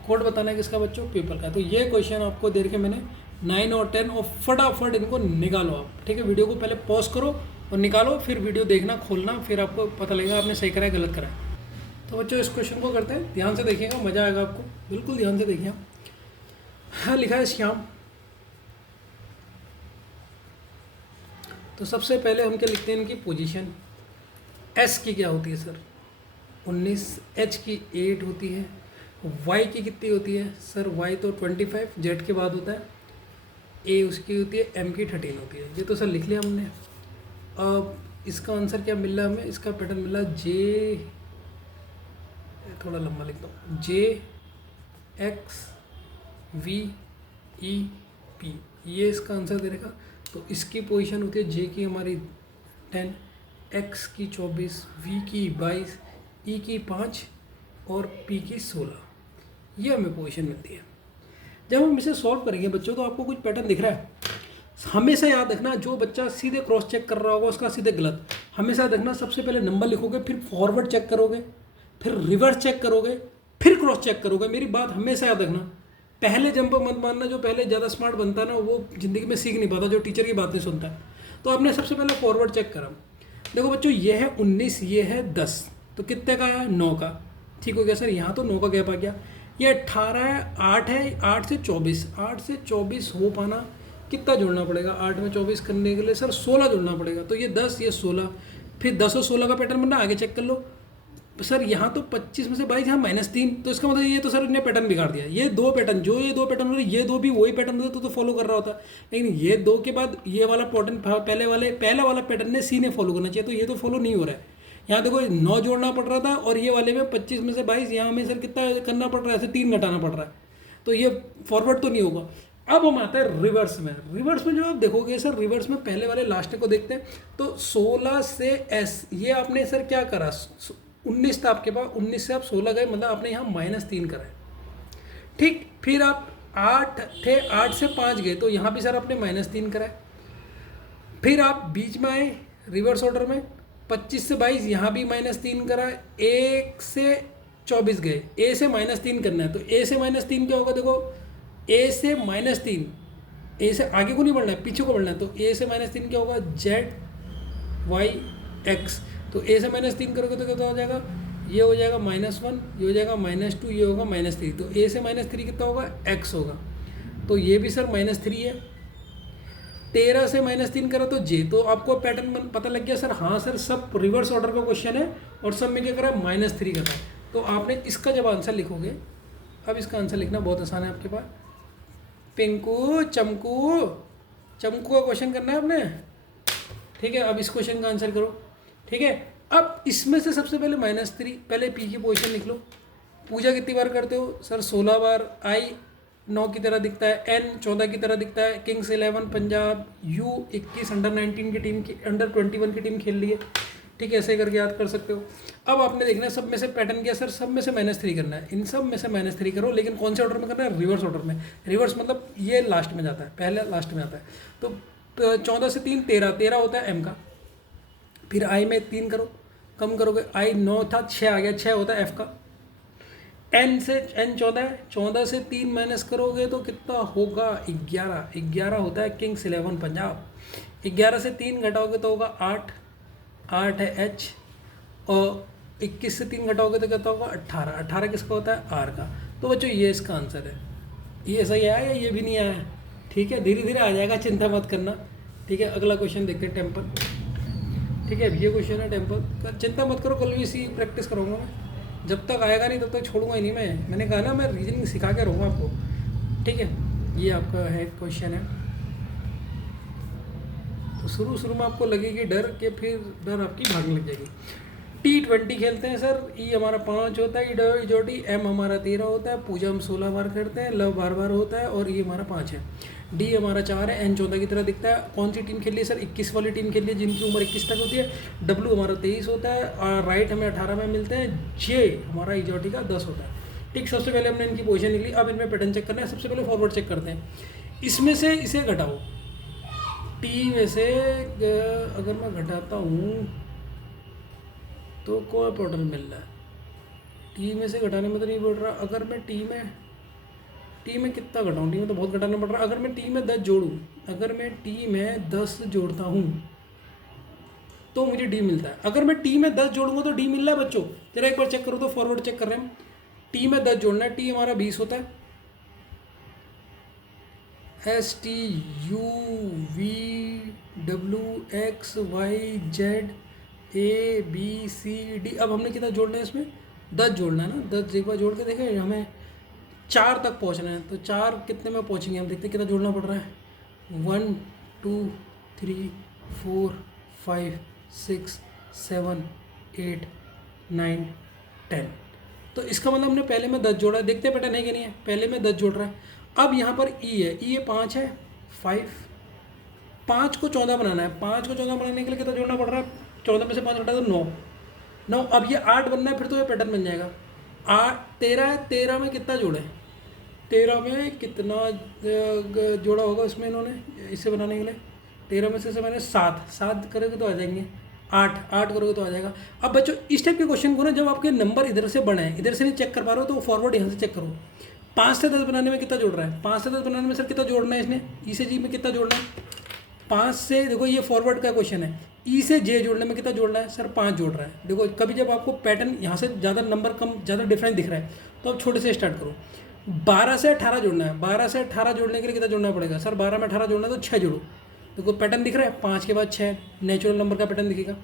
कोड बताना है किसका बच्चों? पीपल का। तो ये क्वेश्चन आपको दे के मैंने 9 और 10, और फटाफट इनको निकालो आप। ठीक है, वीडियो को पहले पॉज करो और निकालो, फिर वीडियो देखना, खोलना, फिर आपको पता लगेगा आपने सही करा है गलत करा है। तो बच्चों इस क्वेश्चन को करते हैं, ध्यान से देखिएगा, मज़ा आएगा आपको, बिल्कुल ध्यान से देखिए। हाँ लिखा है श्याम। तो सबसे पहले हम क्या लिखते हैं? इनकी पोजीशन। S की क्या होती है सर? 19, H की 8 होती है, Y की कितनी होती है सर? Y तो 25 Z के बाद होता है, A उसकी होती है, M की 13 होती है। ये तो सर लिख लिया हमने। अब इसका आंसर क्या मिल रहा है हमें? इसका पैटर्न मिल रहा है J, थोड़ा लंबा लिखता हूँ, JXVEP, ये इसका आंसर दे देगा। तो इसकी पोजीशन होती है J की हमारी 10, X की 24, V की 22, E की 5 और P की 16। ये हमें पोजीशन मिलती है। जब हम इसे सॉल्व करेंगे बच्चों, तो आपको कुछ पैटर्न दिख रहा है। हमेशा याद रखना, जो बच्चा सीधे क्रॉस चेक कर रहा होगा उसका सीधे गलत। हमेशा देखना, सबसे पहले नंबर लिखोगे, फिर फॉरवर्ड चेक करोगे, फिर रिवर्स चेक करोगे, फिर क्रॉस चेक करोगे। मेरी बात हमेशा याद रखना, पहले जंप मत मारना। जो पहले ज़्यादा स्मार्ट बनता है ना वो ज़िंदगी में सीख नहीं पाता, जो टीचर की बात नहीं सुनता है। तो आपने सबसे पहले फॉरवर्ड चेक करा। देखो बच्चों, ये है 19, ये है 10, तो कितने का है? 9 का। ठीक हो गया सर, यहाँ तो 9 का गैप आ गया। ये 18 है, 8 है, 8 से 24, 8 से 24 हो पाना कितना जोड़ना पड़ेगा? 8 में 24 करने के लिए सर 16 जोड़ना पड़ेगा। तो ये 10, ये 16, फिर 10 और 16 का पैटर्न बनना। आगे चेक कर लो सर, यहाँ तो 25 में से 22, यहाँ -3, तो इसका मतलब ये तो सर इन्हें पैटर्न बिगाड़ दिया। ये दो पैटर्न, जो ये दो पैटर्न हो रहे, ये दो भी वही पैटर्न होते तो फॉलो कर रहा होता। लेकिन ये दो के बाद ये वाला पैटर्न, पहला वाला पैटर्न ने सी ने फॉलो करना चाहिए, तो ये तो फॉलो नहीं हो रहा है। यहाँ देखो 9 जोड़ना पड़ रहा था, और ये वाले में 25 में से 22, यहाँ में सर कितना करना पड़ रहा है? ऐसे 3 घटाना पड़ रहा है, तो ये फॉरवर्ड तो नहीं होगा। अब हम आते हैं रिवर्स में। रिवर्स में जो आप देखोगे सर, रिवर्स में पहले वाले लास्ट को देखते हैं। तो 16 से एस, ये आपने सर क्या करा? 19 था आपके पास, 19 से आप 16 गए, मतलब आपने यहाँ -3 करा है। ठीक, फिर आप 8 थे, 8 से 5 गए, तो यहाँ भी सर आपने -3 करा है। फिर आप बीच में आए रिवर्स ऑर्डर में, 25 से 22, यहाँ भी -3 करा है। 1 से 24 गए, ए से -3 करना है, तो ए से -3 क्या होगा? देखो ए से -3, ए से आगे को नहीं बढ़ना है, पीछे को बढ़ना है, तो ए से -3 क्या होगा? ZYX। तो ए से -3 करोगे तो कितना हो जाएगा? ये हो जाएगा -1, ये हो जाएगा -2, ये होगा -3। तो ए से -3 कितना होगा? X होगा। तो ये भी सर -3 है। 13 से -3 करा तो जे। तो आपको पैटर्न पता लग गया सर। हाँ सर, सब रिवर्स ऑर्डर का क्वेश्चन है, और सब में क्या करा? -3 करा। तो आपने इसका जब आंसर लिखोगे, अब इसका आंसर लिखना बहुत आसान है आपके पास। पिंकू, चमकू, चमकू का क्वेश्चन करना है आपने। ठीक है, अब इस क्वेश्चन का आंसर करो। ठीक है, अब इसमें से सबसे पहले -3, पहले पी की पोजीशन लिख लो। पूजा कितनी बार करते हो? सर 16 बार। आई 9 की तरह दिखता है, एन 14 की तरह दिखता है, किंग्स 11 पंजाब, यू 21 अंडर-19 की टीम की, अंडर-21 की टीम खेल रही है। ठीक है, ऐसे करके याद कर सकते हो। अब आपने देखना है सब में से पैटर्न क्या? सर सब में से -3 करना है, इन सब में से -3 करो, लेकिन कौन से ऑर्डर में करना है? रिवर्स ऑर्डर में। रिवर्स मतलब ये लास्ट में जाता है, पहले लास्ट में आता है। तो 14 से 3 13, 13 होता है एम का। फिर आई में 3 करो, कम करोगे, आई 9 था, 6 आ गया, 6 होता है एफ का। एन से एन 14 है, 14 से 3 माइनस करोगे तो कितना होगा? 11, 11 होता है किंग्स 11 पंजाब। 11 से 3 घटाओगे तो होगा 8, 8 है एच, और 21 से 3 घटाओगे तो कितना होगा? 18, 18 किसका होता है? आर का। तो बच्चों ये इसका आंसर है। ये सही आया या ये भी नहीं आया? ठीक है, धीरे धीरे आ जाएगा, चिंता मत करना। ठीक है, अगला क्वेश्चन देखते हैं, टेम्पल। ठीक है, ये क्वेश्चन है टेम्पल। चिंता मत करो, कल भी इसी प्रैक्टिस करूँगा मैं। जब तक आएगा नहीं तब तक छोड़ूंगा ही नहीं मैं। मैंने कहा ना, मैं रीजनिंग सिखा के रहूँगा आपको। ठीक है, ये आपका है क्वेश्चन है। तो शुरू में आपको लगेगी डर, के फिर डर आपकी भागने लग जाएगी। T20 खेलते हैं सर। ई हमारा 5 होता है, ई एम हमारा 13 होता है, पूजा हम 16 बार करते हैं, लव बार होता है, और ये हमारा 5 है। डी हमारा 4 है, एन 14 की तरह दिखता है। कौन सी टीम खेल रही है सर? 21 वाली टीम खेल रही है, जिनकी उम्र 21 तक होती है। डब्ल्यू हमारा 23 होता है, और राइट हमें 18 में मिलते हैं। जे हमारा ई का 10 होता है। ठीक, सबसे पहले हमने इनकी पोजीशन निकली। अब इनमें पैटर्न चेक करना है। सबसे पहले फॉरवर्ड चेक करते हैं। इसमें से इसे घटाओ, टी में से अगर मैं घटाता हूँ तो कोई पैटर्न मिल रहा है। टी में से घटाने में तो नहीं बढ़ रहा। अगर मैं टी में कितना घटाऊँ? टी में तो बहुत घटाना पड़ रहा है। अगर मैं टी में 10 जोड़ूँ, अगर मैं टी में 10 जोड़ता हूँ तो मुझे डी मिलता है। अगर मैं टी में 10 जोड़ूंगा तो डी मिल रहा है बच्चों। जरा एक बार चेक करो तो, फॉरवर्ड चेक कर रहे हैं हम। टी में 10 जोड़ना है, टी हमारा 20 होता है। STUVWXYZ ABCD। अब हमने कितना जोड़ना है इसमें? 10 जोड़ना है ना। 10 एक बार जोड़ के देखें, हमें 4 तक पहुंचना है। तो 4 कितने में पहुंचेंगे हम? देखते हैं कितना जोड़ना पड़ रहा है। 1 2 3 4 5 6 7 8 9 10। तो इसका मतलब हमने पहले में 10 जोड़ा है। देखते हैं पैटर्न है कि नहीं है। पहले में 10 जोड़ रहा है। अब यहाँ पर ई है, ई ये 5 है, 5। 5 को 14 बनाना है। 5 को 14 बनाने के लिए कितना जोड़ना पड़ रहा है? 14 में से 5 घटा दो, 9। 9, अब ये 8 बनना है, फिर तो ये पैटर्न बन जाएगा। 8 13 है, 13 में कितना जोड़े? 13 में कितना जोड़ा होगा इसमें इन्होंने, इसे बनाने के लिए? 13 में से मैंने 7 करेंगे तो आ जाएंगे 8 8 करोगे तो आ जाएगा। अब बच्चों इस टाइप के क्वेश्चन को ना जब आपके नंबर इधर से बढ़े हैं, इधर से नहीं चेक कर पा रहे हो तो फॉरवर्ड यहाँ से चेक करो। 5 से 10 बनाने में कितना जोड़ रहा है, 5 से 10 बनाने में सर कितना जोड़ना है इसने, ई से जी में कितना जोड़ना है 5 से, देखो ये फॉरवर्ड का क्वेश्चन है, ई से जे जोड़ने में कितना जोड़ना है सर 5 जोड़ रहा है। देखो कभी जब आपको पैटर्न यहाँ से ज़्यादा नंबर कम ज़्यादा डिफरेंस दिख रहा है तो आप छोटे से स्टार्ट करो। 12 से 18 जोड़ना है, 12 से 18 जोड़ने के लिए कितना जोड़ना पड़ेगा सर, 12 में 18 जोड़ना है तो 6 जोड़ो। देखो पैटर्न दिख रहा है, 5 के बाद 6 नेचुरल नंबर का पैटर्न दिखेगा।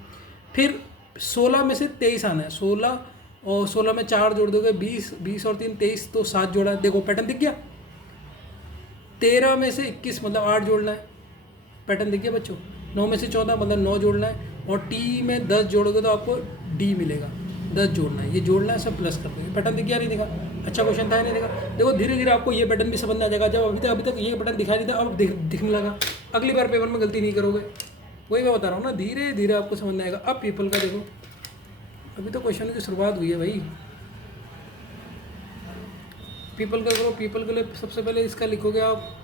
फिर 16 में से 23 आना है, 16 और 16 में 4 जोड़ दोगे 20, 20 और 3 23 तो 7 जोड़ा है। देखो पैटर्न दिख गया। 13 में से 21 मतलब 8 जोड़ना है, पैटर्न दिख गया बच्चों। 9 में से 14 मतलब 9 जोड़ना है, और टी में 10 जोड़ोगे तो आपको डी मिलेगा, 10 जोड़ना है, ये जोड़ना है सब प्लस कर दो। पैटर्न दिख गया नहीं दिखा, अच्छा क्वेश्चन था या नहीं दिखा। देखो धीरे धीरे आपको ये पैटर्न भी समझ में आ जाएगा। जब अभी तक ये पैटर्न दिखाई नहीं था, अब दिखने लगा, अगली बार पेपर में गलती नहीं करोगे। वही मैं बता रहा हूँ ना, धीरे धीरे आपको समझ में आएगा। अब पीपल का देखो, अभी तो क्वेश्चन की शुरुआत हुई है भाई। पीपल का करो, पीपल के लिए सबसे पहले इसका लिखोगे आप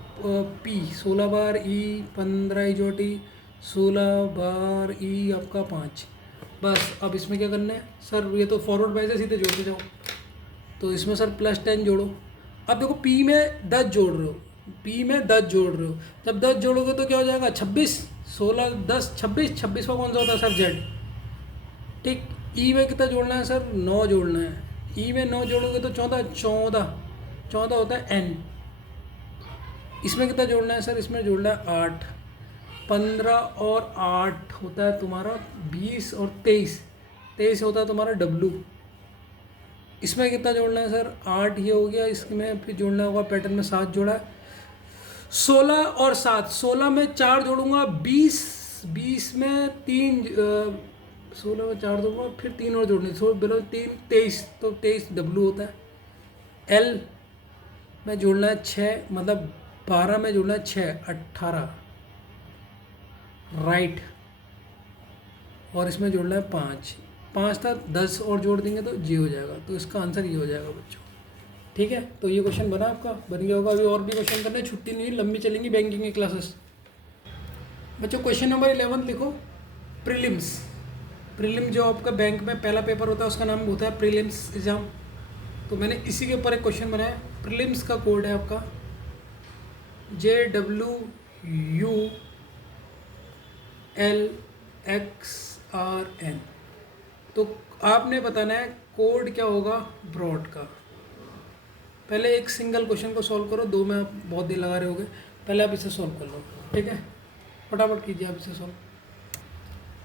पी 16 बार ई 15 जोटी 16 बार ई आपका 5। बस अब इसमें क्या करना है सर, ये तो फॉरवर्ड बाय से सीधे जोड़ते जाओ, तो इसमें सर +10 जोड़ो। अब देखो पी में 10 जोड़ रहे हो, पी में 10 जोड़ रहे हो, जब 10 जोड़ोगे तो क्या हो जाएगा 26, 16 10 26, 26 का कौन सा होता है सर जेड, ठीक। ई में कितना जोड़ना है सर, 9 जोड़ना है, ई में 9 जोड़ोगे तो 14 होता है एन। इसमें कितना जोड़ना है सर, इसमें जोड़ना है 8, 15 और 8 होता है तुम्हारा 20 और 23 होता है तुम्हारा डब्लू। इसमें कितना जोड़ना है सर 8, ये हो गया। इसमें फिर जोड़ना होगा पैटर्न में 7 जोड़ा है, 16 और 7, 16 में 4 जोड़ूंगा 20, 20 में 3 16 में 4 जोड़ूंगा, फिर 3 और जोड़ने, 3 23, तो 23 डब्लू होता है। एल में जोड़ना है 6, मतलब 12 में जोड़ना है 6, 18 राइट, और इसमें जोड़ना है 5 था, 10 और जोड़ देंगे तो जी हो जाएगा। तो इसका आंसर ये हो जाएगा बच्चों, ठीक है। तो ये क्वेश्चन बना आपका, बन गया होगा। अभी और भी क्वेश्चन करने, छुट्टी नहीं, लंबी चलेंगी बैंकिंग की क्लासेस बच्चों। क्वेश्चन नंबर 11 लिखो, प्रीलिम्स। प्रीलिम जो आपका बैंक में पहला पेपर होता है उसका नाम होता है प्रीलिम्स एग्जाम। तो मैंने इसी के ऊपर एक क्वेश्चन बनाया। प्रीलिम्स का कोड है आपका JWULXRN। तो आपने बताना है कोड क्या होगा ब्रॉड का। पहले एक सिंगल क्वेश्चन को सॉल्व करो, 2 में आप बहुत देर लगा रहे होगे, पहले आप इसे सॉल्व कर लो, ठीक है। फटाफट कीजिए आप इसे सॉल्व,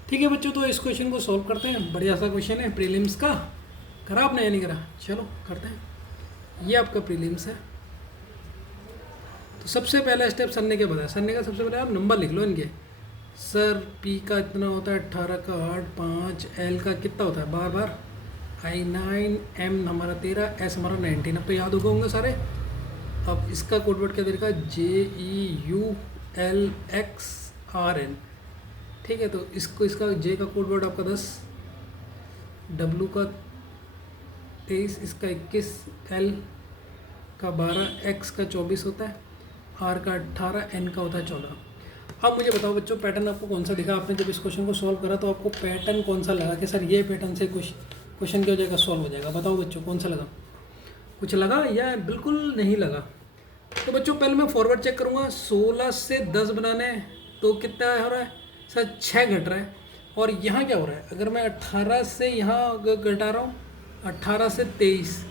ठीक है बच्चों। तो इस क्वेश्चन को सॉल्व करते हैं, बढ़िया सा क्वेश्चन है प्रीलिम्स का। करा आपने या नहीं करा, चलो करते हैं। ये आपका प्रीलिम्स है। तो सबसे पहला स्टेप सर ने क्या बताया, सर ने कहा सबसे पहले आप नंबर लिख लो इनके। सर पी का इतना होता है 18 का 8, 5, एल का कितना होता है बार आई 9, एम हमारा 13, एस हमारा 19। अब तो याद हो गए होंगे सारे। अब इसका कोड वर्ड क्या दे रखा है, JEULXRN, ठीक है। तो इसका जे का कोड वर्ड आपका 10, डब्लू का 23, इसका 21, एल का 12, एक्स का 24 होता है, आर का 18, एन का होता है 14। अब मुझे बताओ बच्चों, पैटर्न आपको कौन सा दिखा। आपने जब इस क्वेश्चन को सॉल्व करा तो आपको पैटर्न कौन सा लगा कि सर ये पैटर्न से क्वेश्चन क्या हो जाएगा, सॉल्व हो जाएगा। बताओ बच्चों कौन सा लगा, कुछ लगा या बिल्कुल नहीं लगा। तो बच्चों पहले मैं फॉरवर्ड चेक करूँगा। 16 से 10 बनाने हैं तो कितना हो रहा है सर, 6 घट रहा है। और यहाँ क्या हो रहा है, अगर मैं 18 से यहाँ घटा रहा हूँ, 18 से 23,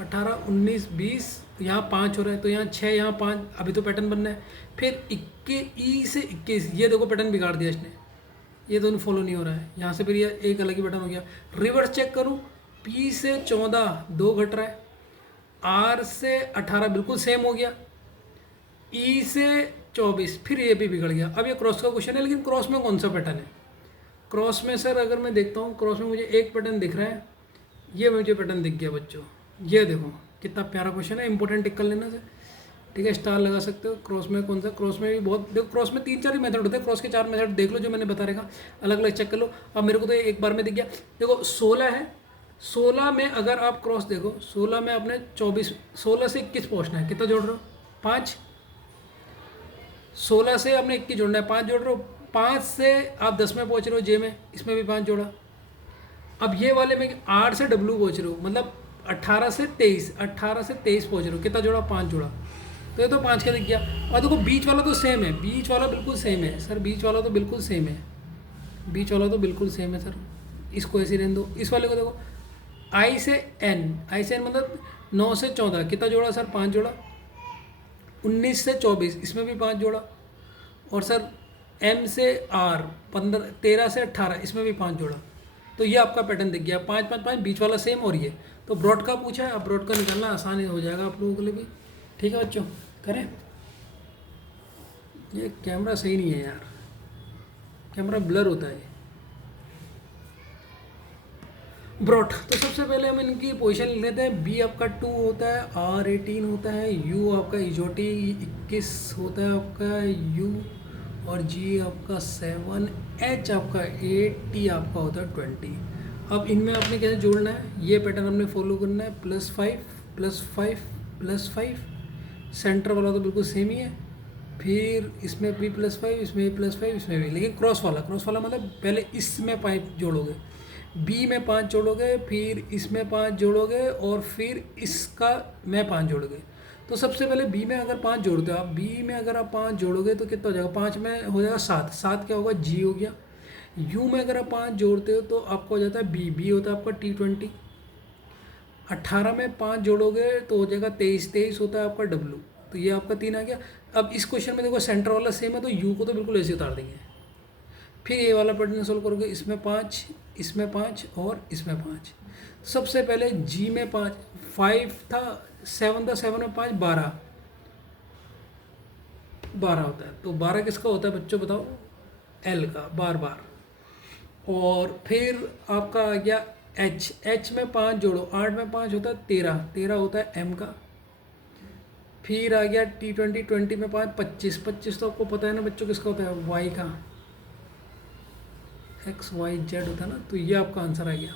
18, 19, 20, यहाँ 5 हो रहा है, तो यहाँ 6, यहाँ 5, अभी तो पैटर्न बनना है। फिर 21 से 21, ये देखो पैटर्न बिगाड़ दिया इसने, ये दोनों फॉलो नहीं हो रहा है। यहाँ से फिर ये एक अलग ही पैटर्न हो गया। रिवर्स चेक करूँ, पी से 14 2 घट रहा है, आर से 18 बिल्कुल सेम हो गया, ई से 24, फिर ये भी बिगड़ गया। अब ये क्रॉस का क्वेश्चन है, लेकिन क्रॉस में कौन सा पैटर्न है। क्रॉस में सर अगर मैं देखता हूँ, क्रॉस में मुझे एक पैटर्न दिख रहा है, ये मुझे पैटर्न दिख गया बच्चों। ये देखो कितना प्यारा क्वेश्चन है, इंपॉर्टेंट टिक कर लेना से, ठीक है। स्टार लगा सकते हो। क्रॉस में कौन सा, क्रॉस में भी बहुत, देखो क्रॉस में 3-4 ही मेथड होते हैं। क्रॉस के 4 मेथड देख लो जो मैंने बता रखा, अलग अलग चेक कर लो। अब मेरे को तो एक बार में दिख गया। देखो 16 है, 16 में अगर आप क्रॉस देखो, 16 में आपने 24, 16 से 21 पहुँचना है, कितना जोड़ रहे हो 5, 16 से आपने 21 जोड़ना है, 5 जोड़ रहे हो, 5 से आप 10 में पहुंच रहे हो जे में, इसमें भी 5 जोड़ा। अब ये वाले में 8 से डब्ल्यू पहुंच रहे हो, मतलब 18 से 23 पहुंच रहे हो, कितना जोड़ा? 5 जोड़ा। तो ये तो 5 का दिख गया। और देखो बीच वाला तो सेम है, बीच वाला बिल्कुल सेम है सर, बीच वाला तो बिल्कुल सेम है, बीच वाला तो बिल्कुल सेम है सर। इसको ऐसे रहने दो। इस वाले को देखो, आई से एन मतलब 9 से 14 कितना जोड़ा सर? 5 जोड़ा। 19 से 24 इसमें भी 5 जोड़ा। और सर एम से आर 13 से 18 इसमें भी 5 जोड़ा। तो ये आपका पैटर्न दिख गया, 5 5 5, बीच वाला सेम। और ये तो ब्रॉड का पूछा है, अब ब्रॉड का निकालना आसान हो जाएगा आप लोगों के लिए भी। ठीक है बच्चों, करें। ये कैमरा सही नहीं है यार, कैमरा ब्लर होता है। ब्रॉड, तो सबसे पहले हम इनकी पोजीशन लिख लेते हैं। बी आपका 2 होता है, आर 18 होता है, यू आपका इजोटी 21 होता है आपका यू, और जी आपका 7, एच आपका 8, टी आपका होता है 20। अब इनमें आपने कैसे जोड़ना है, ये पैटर्न हमने फॉलो करना है। +5 +5 +5, सेंटर वाला तो बिल्कुल सेम ही है। फिर इसमें भी +5, इसमें भी +5, इसमें भी, लेकिन क्रॉस वाला मतलब पहले इसमें 5 जोड़ोगे, बी में 5 जोड़ोगे, फिर इसमें 5 जोड़ोगे, और फिर इसका में 5 जोड़ोगे। तो सबसे पहले बी में अगर 5 जोड़ते हो आप, बी में अगर आप 5 जोड़ोगे तो कितना हो जाएगा? 5 में हो जाएगा 7, 7 क्या होगा? जी हो गया। यू में अगर आप 5 जोड़ते हो तो आपको हो जाता है बी होता है आपका T20। 18 में 5 जोड़ोगे तो हो जाएगा 23 होता है आपका डब्लू। तो ये आपका 3 आ गया। अब इस क्वेश्चन में देखो सेंटर वाला सेम है, तो यू को तो बिल्कुल ऐसे उतार देंगे। फिर ये वाला पैटर्न सोल्व करोगे, इसमें 5, इसमें 5 और इसमें 5। सबसे पहले जी में 5 था, 7 था, 7 में 5 12 होता है। तो 12 किसका होता है बच्चों बताओ? एल का, बार। और फिर आपका आ गया एच में 5 जोड़ो, 8 में 5 होता है 13 होता है एम का। फिर आ गया T20 में 5 25 तो आपको पता है ना बच्चों किसका होता है? वाई का, XYZ होता है ना। तो ये आपका आंसर आ गया।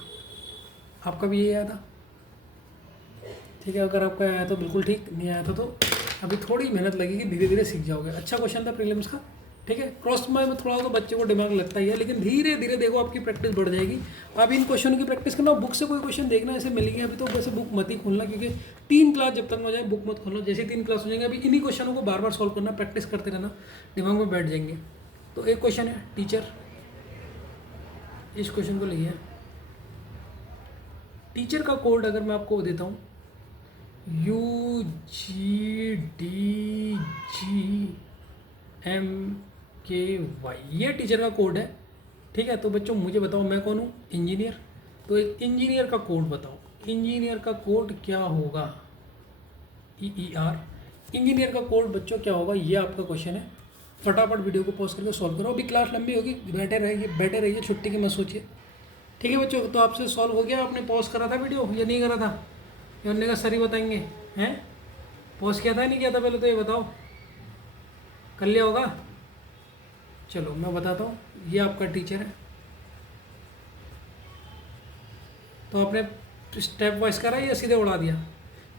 आपका भी यही आया था? ठीक है, अगर आपका आया तो बिल्कुल ठीक, नहीं आया था तो अभी थोड़ी मेहनत लगेगी, धीरे धीरे सीख जाओगे। अच्छा क्वेश्चन था प्रीलिम्स का। ठीक है, क्रॉस में थोड़ा तो बच्चे को दिमाग लगता ही है, लेकिन धीरे धीरे देखो आपकी प्रैक्टिस बढ़ जाएगी। आप इन क्वेश्चन की प्रैक्टिस करना, बुक से कोई क्वेश्चन देखना ऐसे मिलेंगे अभी तो वैसे बुक मत ही खोलना, क्योंकि 3 क्लास जब तक हो जाए बुक मत खोलना। जैसे 3 क्लास हो जाएंगे अभी इन्हीं क्वेश्चनों को बार बार सॉल्व करना, प्रैक्टिस करते रहना, दिमाग में बैठ जाएंगे। तो एक क्वेश्चन है टीचर, इस क्वेश्चन को लिखिए। टीचर का कोड अगर मैं आपको देता हूँ UGDGMKY, ये टीचर का कोड है। ठीक है, तो बच्चों मुझे बताओ मैं कौन हूँ? इंजीनियर। तो एक इंजीनियर का कोड बताओ, इंजीनियर का कोड क्या होगा? EER, इंजीनियर का कोड बच्चों क्या होगा? ये आपका क्वेश्चन है। फटाफट वीडियो को पॉज करके सॉल्व करो, अभी क्लास लंबी होगी, बैठे रहिए, छुट्टी की मत सोचिए। ठीक है बच्चों, तो आपसे सॉल्व हो गया। आपने पॉज करा था वीडियो या नहीं करा था? या उन्होंने कहा सर ही बताएंगे? हैं, पॉज किया था नहीं किया था? पहले तो ये बताओ, कर लिया होगा। चलो मैं बताता हूँ, ये आपका टीचर है। तो आपने स्टेप वाइज करा या सीधे उड़ा दिया?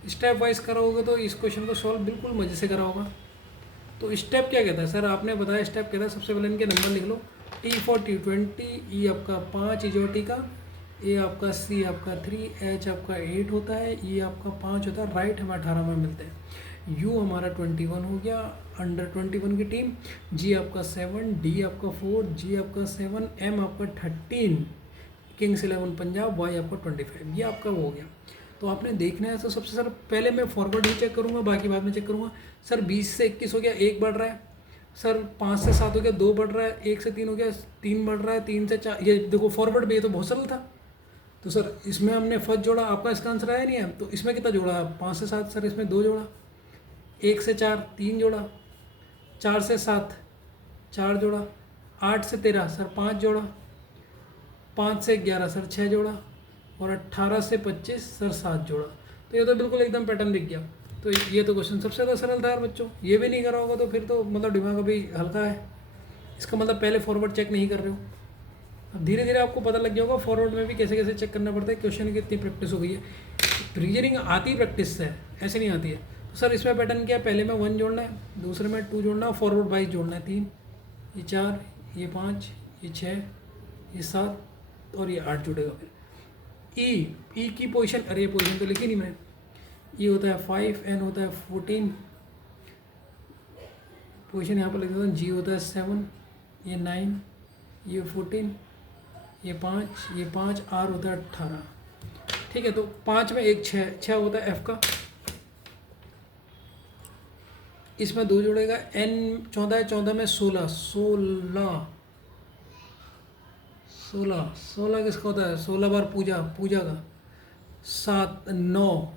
स्टेप वाइज करा होगा तो इस क्वेश्चन को सॉल्व बिल्कुल मज़े से करा होगा। तो स्टेप क्या कहता है सर? आपने बताया स्टेप कहता है सबसे पहले इनके नंबर लिख लो। T for T20, E आपका 5 इजोटी का, A आपका, C आपका 3, H आपका 8 होता है, E आपका 5 होता है, राइट हमें 18 में मिलते हैं। U हमारा 21 हो गया, अंडर 21 की टीम। G आपका 7, D आपका 4, G आपका 7, M आपका 13, किंग्स 11 पंजाब, Y आपका 25। ये आपका हो गया। तो आपने देखना है तो सबसे सर पहले मैं फॉरवर्ड ही चेक करूँगा, बाकी बाद में चेक करूँगा। सर 20 से 21 हो गया, 1 बढ़ रहा है। सर 5 से 7 हो गया, 2 बढ़ रहा है। 1 से 3 हो गया, 3 बढ़ रहा है। 3 से 4, ये देखो फॉरवर्ड में, ये तो बहुत सरल था। तो सर इसमें हमने फर्स्ट जोड़ा, आपका इसका आंसर आया नहीं है। तो इसमें कितना जोड़ा? 5 से 7, सर इसमें 2 जोड़ा। 1 से 4 3 जोड़ा, 4 से 7 4 जोड़ा, 8 से 13 सर 5 जोड़ा, 5 से 11 सर 6 जोड़ा, और 18 से 25 सर 7 जोड़ा। तो ये तो बिल्कुल एकदम पैटर्न दिख गया। तो ये तो क्वेश्चन सबसे ज़्यादा सरल था यार बच्चों। ये भी नहीं करा होगा तो फिर तो मतलब दिमाग अभी हल्का है, इसका मतलब पहले फॉरवर्ड चेक नहीं कर रहे हो। अब धीरे धीरे आपको पता लग गया होगा फॉरवर्ड में भी कैसे कैसे चेक करना पड़ता है। क्वेश्चन की इतनी प्रैक्टिस हो गई है, रीजनिंग आती प्रैक्टिस से, ऐसे नहीं आती है। तो सर इसमें पैटर्न क्या है? पहले में 1 जोड़ना है, दूसरे में 2 जोड़ना है, फॉरवर्ड वाइज जोड़ना है 3, ये 4, ये 5, ये 6, ये 7 और ये 8 जुड़ेगा। फिर ई की पोजीशन, अरे ये पोजीशन तो लिखी नहीं मैं। ये होता है 5, एन होता है 14, पोजीशन यहाँ पर लिख देता हूँ। जी होता है 7, ये 9, ये 14, ये 5, आर होता है 18। ठीक है, तो 5 में एक 6 होता है एफ का, इसमें 2 जुड़ेगा। एन 14 है, 14 में 16 किसका होता है? 16 बार पूजा का। 7 9,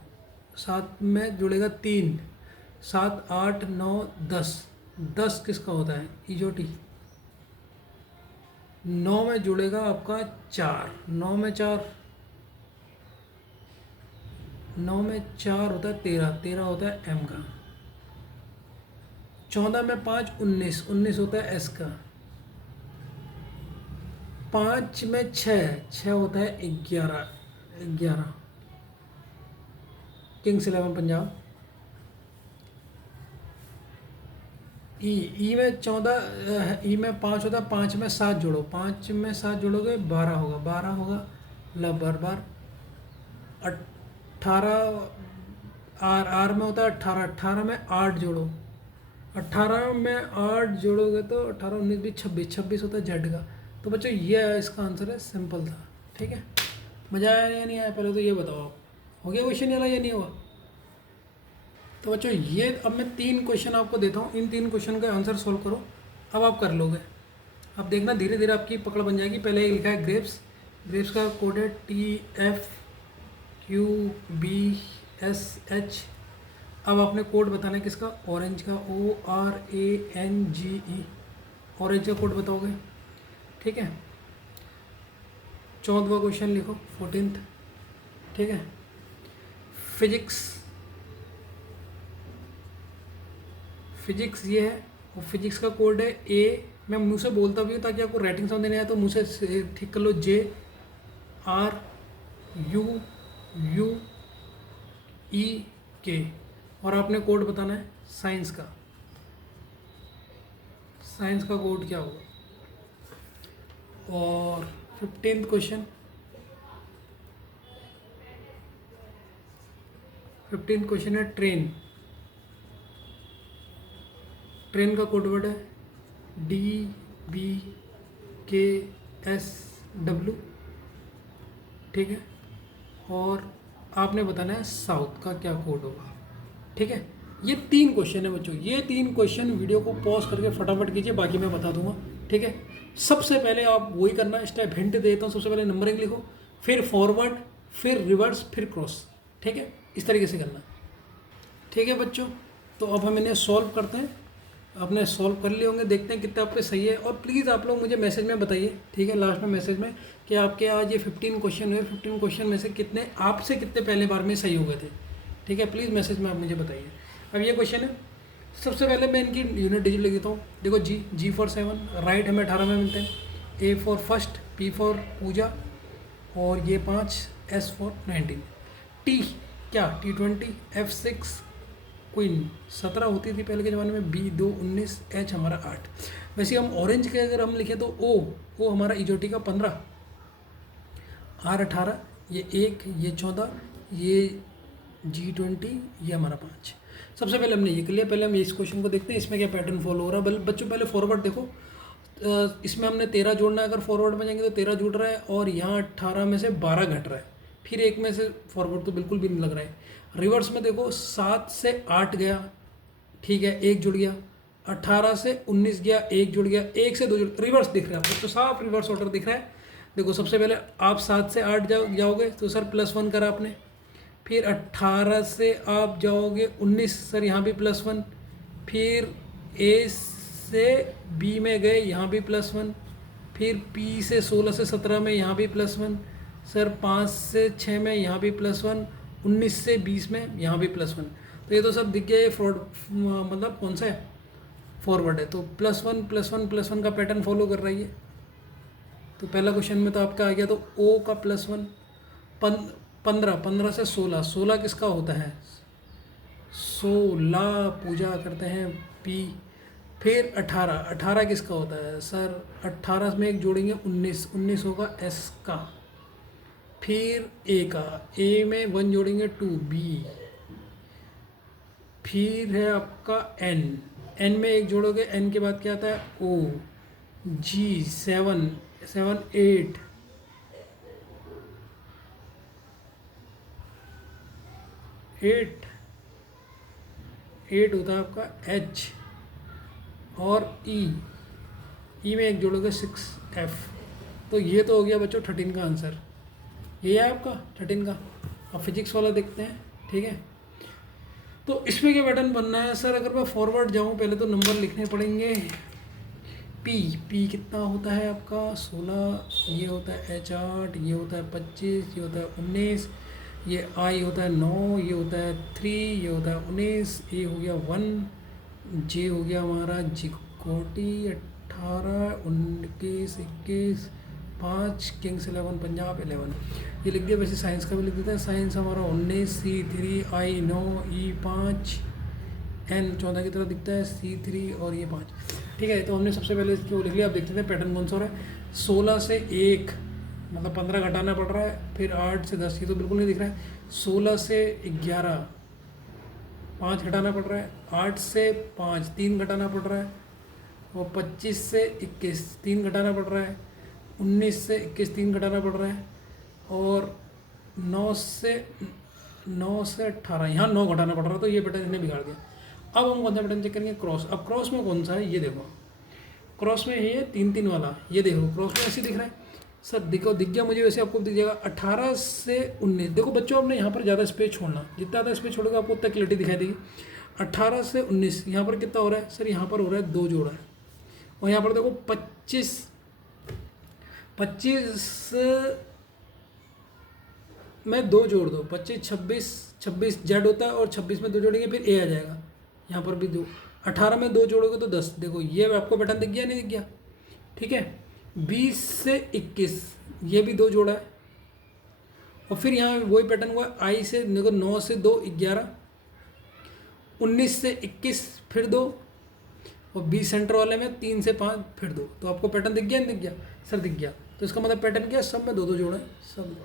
7 में जुड़ेगा 3, 7 8 9 10 किसका होता है? इजोटी। 9 में जुड़ेगा आपका 4, 9 में 4 होता है 13 होता है एम का। 14 में 5 19 होता है एस का। 5 में 6 होता है 11 किंग्स 11 पंजाब। ई में 14, ई में 5 होता है, 5 में 7 जोड़ो, 5 में 7 जोड़ोगे 12 होगा बार 18। आर में होता है 18 में 8 जोड़ो, 18 में 8 जोड़ोगे तो 18 19 20 26 होता है जेड का। तो बच्चों ये इसका आंसर है, सिंपल था। ठीक है, मज़ा आया या नहीं आया? पहले तो ये बताओ आप, हो गया क्वेश्चन वाला या नहीं हुआ? तो बच्चों ये अब मैं 3 क्वेश्चन आपको देता हूँ, इन 3 क्वेश्चन का आंसर सॉल्व करो। अब आप कर लोगे, अब देखना धीरे धीरे आपकी पकड़ बन जाएगी। पहले लिखा है ग्रेप्स का कोड है TFQBSH। अब आपने कोड बताना है किसका? ऑरेंज का, ORANGE, ऑरेंज का कोड बताओगे। ठीक है, 14वां क्वेश्चन लिखो, 14th। ठीक है, फिजिक्स ये है, और फिजिक्स का कोड है ए। मैं मुंह से बोलता भी हूँ ताकि आपको राइटिंग समझ नहीं आए, तो मुंह से ठीक कर लो। JRUUEK, और आपने कोड बताना है साइंस का कोड क्या होगा। और 15th क्वेश्चन, 15th क्वेश्चन है ट्रेन का कोड वर्ड है DBKSW। ठीक है, और आपने बताना है साउथ का क्या कोड होगा। ठीक है, ये 3 क्वेश्चन है बच्चों। ये 3 क्वेश्चन वीडियो को पॉज करके फटाफट कीजिए, बाकी मैं बता दूंगा। ठीक है, सबसे पहले आप वही करना, स्टेप हिंट देता हूँ। सबसे पहले नंबरिंग लिखो, फिर फॉरवर्ड, फिर रिवर्स, फिर क्रॉस। ठीक है, इस तरीके से करना। ठीक है बच्चों, तो अब हम इन्हें सॉल्व करते हैं। आपने सॉल्व कर लिए होंगे, देखते हैं कितने आपके सही है। और प्लीज़ आप लोग मुझे मैसेज में बताइए, ठीक है, लास्ट में मैसेज में, कि आपके आज ये 15 क्वेश्चन हुए, 15 क्वेश्चन में से कितने आपसे कितने पहले बार में सही हो गए थे। ठीक है, प्लीज़ मैसेज में आप मुझे बताइए। अब ये क्वेश्चन है, सबसे पहले मैं इनकी यूनिट डिजिट लिख देता हूँ। देखो, जी फॉर 7, राइट हमें 18 में मिलते हैं। A for first, P for Puja, और ये 5, S फॉर 19। T क्या? T20, F6 क्वीन 17 होती थी पहले के ज़माने में, B2 19, H हमारा 8। वैसे हम ऑरेंज के अगर हम लिखें तो O हमारा इजोटी का 15, R 18, ये 1, ये 14, ये G20, ये हमारा 5। सबसे पहले हमने ये कर लिया। पहले हम इस क्वेश्चन को देखते हैं, इसमें क्या पैटर्न फॉलो हो रहा है। बच्चों पहले फॉरवर्ड देखो, इसमें हमने 13 जोड़ना है। अगर फॉरवर्ड में जाएंगे तो 13 जुड़ रहा है, और यहाँ 18 में से 12 घट रहा है, फिर एक में से फॉरवर्ड तो बिल्कुल भी नहीं लग रहा है। रिवर्स में देखो, 7 से 8 गया, ठीक है, 1 जुड़ गया। 18 से 19 गया, 1 जुड़ गया। 1 से 2 जुड़, रिवर्स दिख रहा है आपको, तो साफ रिवर्स ऑर्डर दिख रहा है। देखो, सबसे पहले आप 7 से 8 जाओगे तो सर +1 करा आपने। फिर 18 से आप जाओगे 19, सर यहाँ भी +1। फिर A से B में गए, यहाँ भी +1। फिर P से 16 से 17 में, यहाँ भी +1। सर 5 से 6 में, यहाँ भी +1। 19 से 20 में, यहाँ भी +1। तो ये तो सब दिख गया। ये फ्रॉड मतलब कौन सा है? फॉरवर्ड है। तो +1 का पैटर्न फॉलो कर रही है। तो पहला क्वेश्चन में तो आपका आ गया, तो O का +1। 15 से 16 किसका होता है? 16 पूजा करते हैं P। फिर 18, 18 किसका होता है सर? 18 में एक जोड़ेंगे 19, 19 होगा एस का। फिर ए का, ए में 1 जोड़ेंगे 2 बी। फिर है आपका एन, एन में एक जोड़ोगे एन के बाद क्या आता है? ओ। जी 7, 7 8, 8, 8 होता है आपका एच। और ई, ई में एक जोड़ोगे 6 एफ। तो ये तो हो गया बच्चों 13 का आंसर। ये है आपका 13 का। अब फिजिक्स वाला देखते हैं, ठीक है। तो इसमें क्या पैटर्न बनना है सर? अगर मैं फॉरवर्ड जाऊँ, पहले तो नंबर लिखने पड़ेंगे। पी, पी कितना होता है आपका? 16, ये होता है एच 8, ये होता है 25, ये होता है 19, ये आई होता है 9, ये होता है 3, ये होता है 19, ए हो गया 1, जे हो गया हमारा जिकोटी 18, 19, 21, 5, किंग्स 11, पंजाब 11, ये लिख दिया। वैसे साइंस का भी लिख देते हैं। साइंस हमारा 19, सी 3, आई 9, ई 5, एन 14 की तरह दिखता है, सी 3 और ये 5, ठीक है। तो हमने सबसे पहले जो लिख लिया, आप देखते थे पैटर्न कौन सा हो रहा है। 16 से 1 मतलब 15 घटाना पड़ रहा है। फिर 8 से 10, ये तो बिल्कुल नहीं दिख रहा है। 16 से 11 5 घटाना पड़ रहा है। 8 से 5 3 घटाना पड़ रहा है। और 25 से 21 3 घटाना पड़ रहा है। 19 से 21 3 घटाना पड़ रहा है। और 9 से 18 यहाँ 9 घटाना पड़ रहा है। तो ये पैटर्न इसने बिगाड़ दिया। अब हम कौन सा पैटर्न चेक करेंगे? क्रॉस। अब क्रॉस में कौन सा है ये देखो। क्रॉस में ये 3 3 वाला, ये देखो क्रॉस में ऐसे दिख रहा है सर। देखो दिख गया मुझे, वैसे आपको दिख जाएगा 18 से 19। देखो बच्चों, आपने यहाँ पर ज़्यादा स्पेस छोड़ना, जितना ज़्यादा स्पेस छोड़ोगे आपको उतना क्लियरिटी दिखाई देगी। 18 से 19 यहाँ पर कितना हो रहा है सर? यहाँ पर हो रहा है 2 जोड़ा है। और यहाँ पर देखो 25 में 2 जोड़ दो, 25 26 जेड होता है। और 26 में 2 जोड़ेंगे फिर ए आ जाएगा। यहाँ पर भी 2, 18 में 2 जोड़ोगे तो 10। देखो ये आपको पैटर्न दिख गया, नहीं दिख गया? ठीक है। 20 से 21 ये भी 2 जोड़ा है। और फिर यहाँ वही पैटर्न हुआ, आई से देखो 9 से 2 11, 19 से 21 फिर 2, और 20 सेंटर वाले में 3 से 5 फिर 2। तो आपको पैटर्न दिख गया, नहीं दिख गया सर? दिख गया। तो इसका मतलब पैटर्न क्या? सब में 2 2 जोड़े, सब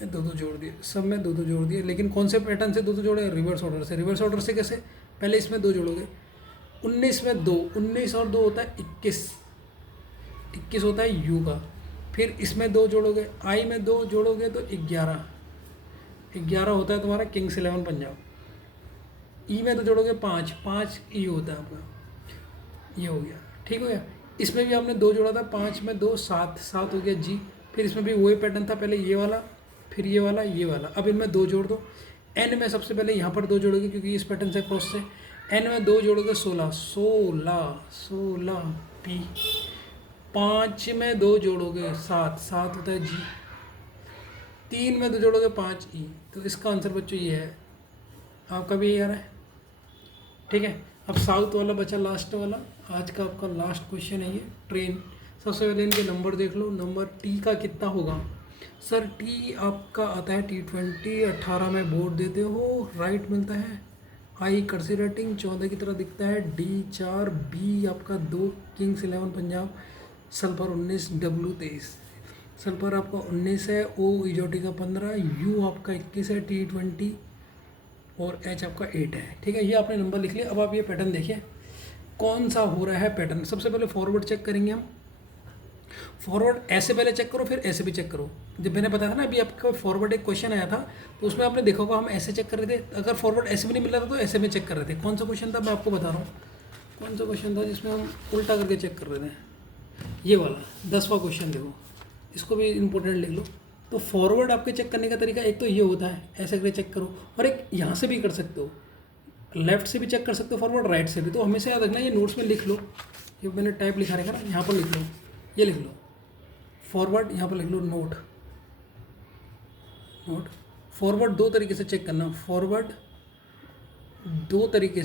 में 2 2 जोड़ दिए, सब में 2 2 जोड़ दिए। लेकिन कौन से पैटर्न से 2 2 जोड़े? रिवर्स ऑर्डर से। रिवर्स ऑर्डर से कैसे? पहले इसमें 2 जोड़ोगे, 19 में 2, 19 और 2 होता है 21, 21 होता है यू का। फिर इसमें 2 जोड़ोगे, आई में 2 जोड़ोगे तो 11, 11 होता है तुम्हारा किंग्स 11 पंजाब। ई में 2 जोड़ोगे 5, 5 ई होता है आपका। ये हो गया, ठीक हो गया। इसमें भी आपने 2 जोड़ा था, 5 में 2 7, 7 हो गया जी। फिर इसमें भी वही पैटर्न था, पहले ये वाला, फिर ये वाला, ये वाला। अब इनमें 2 जोड़ दो। एन में सबसे पहले यहाँ पर 2 जोड़ोगे, क्योंकि इस पैटर्न से क्रॉस से। एन में 2 जोड़ोगे 16, 16 पी। 5 में 2 जोड़ोगे 7, 7 होता है जी। 3 में 2 जोड़ोगे 5 ई। तो इसका आंसर बच्चों ये है, आपका भी यही आ रहा है, ठीक है। अब साउथ वाला बचा, लास्ट वाला आज का आपका लास्ट क्वेश्चन है ये, ट्रेन। सबसे पहले इनके नंबर देख लो। नंबर टी का कितना होगा सर? टी आपका आता है T20, 18 में बोर्ड देते हो, राइट मिलता है। आई कर्सी रेटिंग 14 की तरह दिखता है। डी 4, बी आपका 2 Kings 11 Punjab, sulphur 19, W 23। Sulphur आपका 19 है, ओ इजोटी का 15, यू आपका 21 है, T20 और एच आपका 8 है, ठीक है। ये आपने नंबर लिख लिया। अब आप ये पैटर्न देखिए कौन सा हो रहा है पैटर्न। सबसे पहले फॉरवर्ड चेक करेंगे हम। फॉरवर्ड ऐसे पहले चेक करो, फिर ऐसे भी चेक करो। जब मैंने बताया था ना अभी आपका फॉरवर्ड एक क्वेश्चन आया था, तो उसमें आपने देखा होगा हम ऐसे चेक कर रहे थे। अगर फॉरवर्ड ऐसे भी नहीं मिल रहा था तो ऐसे में चेक कर रहे थे। कौन सा क्वेश्चन था मैं आपको बता रहा हूँ। कौन सा क्वेश्चन था जिसमें हम उल्टा करके चेक कर रहे थे? ये वाला 10वां क्वेश्चन देखो, इसको भी इंपॉर्टेंट लिख लो। तो फॉरवर्ड आपके चेक करने का तरीका एक तो ये होता है, ऐसे करके चेक करो, और एक यहाँ से भी कर सकते हो, लेफ्ट से भी चेक कर सकते हो फॉरवर्ड, राइट से भी। तो हमेशा याद रखना, ये नोट्स में लिख लो, ये मैंने टाइप लिखा रहेगा ना, यहाँ पर लिख लो, ये लिख लो फॉरवर्ड, यहाँ पर लिख लो नोट। फॉरवर्ड 2 तरीके से चेक करना। फॉरवर्ड 2 तरीके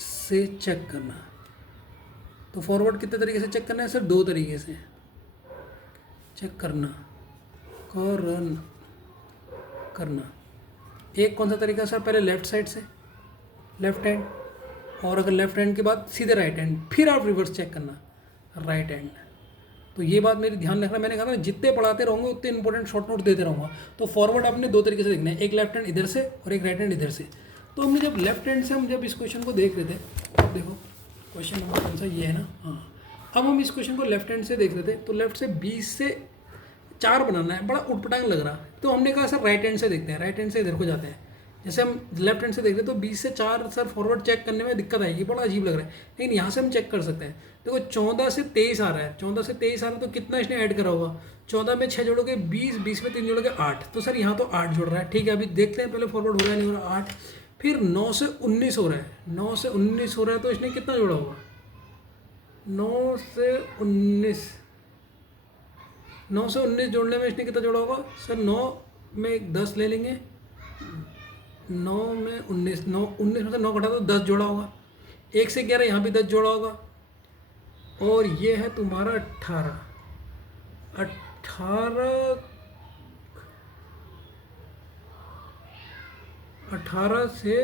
से चेक करना। तो फॉरवर्ड कितने तरीके से चेक करना है सर? 2 तरीके से चेक करना। एक कौन सा तरीका सर? पहले लेफ्ट साइड से, लेफ्ट हैंड, और अगर लेफ्ट हैंड के बाद सीधे राइट हैंड, फिर आप रिवर्स चेक करना राइट हैंड। तो ये बात मेरी ध्यान रखना, मैंने कहा ना जितने पढ़ाते रहूँगा उतने इंपॉर्टेंट शॉर्ट नोट देते रहूँगा। तो फॉरवर्ड आपने दो तरीके से देखना है, एक लेफ्ट हैंड इधर से और एक राइट हैंड इधर से। तो हमने जब लेफ्ट हैंड से हम जब इस क्वेश्चन को देख रहे थे, अब देखो क्वेश्चन नंबर कौन सा ये है ना, हाँ। अब हम इस क्वेश्चन को लेफ्ट हैंड से देख रहे थे, तो लेफ्ट से 20 से 4 बनाना है, बड़ा उटपटांग लग रहा। तो हमने कहा सर राइट हैंड से देखते हैं, राइट हैंड से इधर को जाते हैं। जैसे हम लेफ्ट हैंड से देख रहे हैं तो 20 से 4 सर फॉरवर्ड चेक करने में दिक्कत आएगी, बड़ा अजीब लग रहा है। लेकिन यहाँ से हम चेक कर सकते हैं। देखो 14 से 23 आ रहा है, 14 से 23 आ रहा है, तो कितना इसने ऐड करा होगा? 14 में 6 जोड़ोगे 20, 20 में 3 जोड़ोगे 8। तो सर यहाँ तो 8 जुड़ रहा है, ठीक है। अभी देखते हैं पहले फॉरवर्ड हो रहा है नहीं हो रहा। 8, फिर 9 से 19 हो रहा है, 9 से 19 हो रहा है, तो इसने कितना जोड़ा होगा? 9 से 19, 9 से 19 जोड़ने में इसने कितना जोड़ा होगा सर? 9 में 10 ले लेंगे, 9 में 19, 19 में से 9 घटा तो 10 जोड़ा होगा। 1 से 11 यहाँ भी 10 जोड़ा होगा, और ये है तुम्हारा 18। 18 से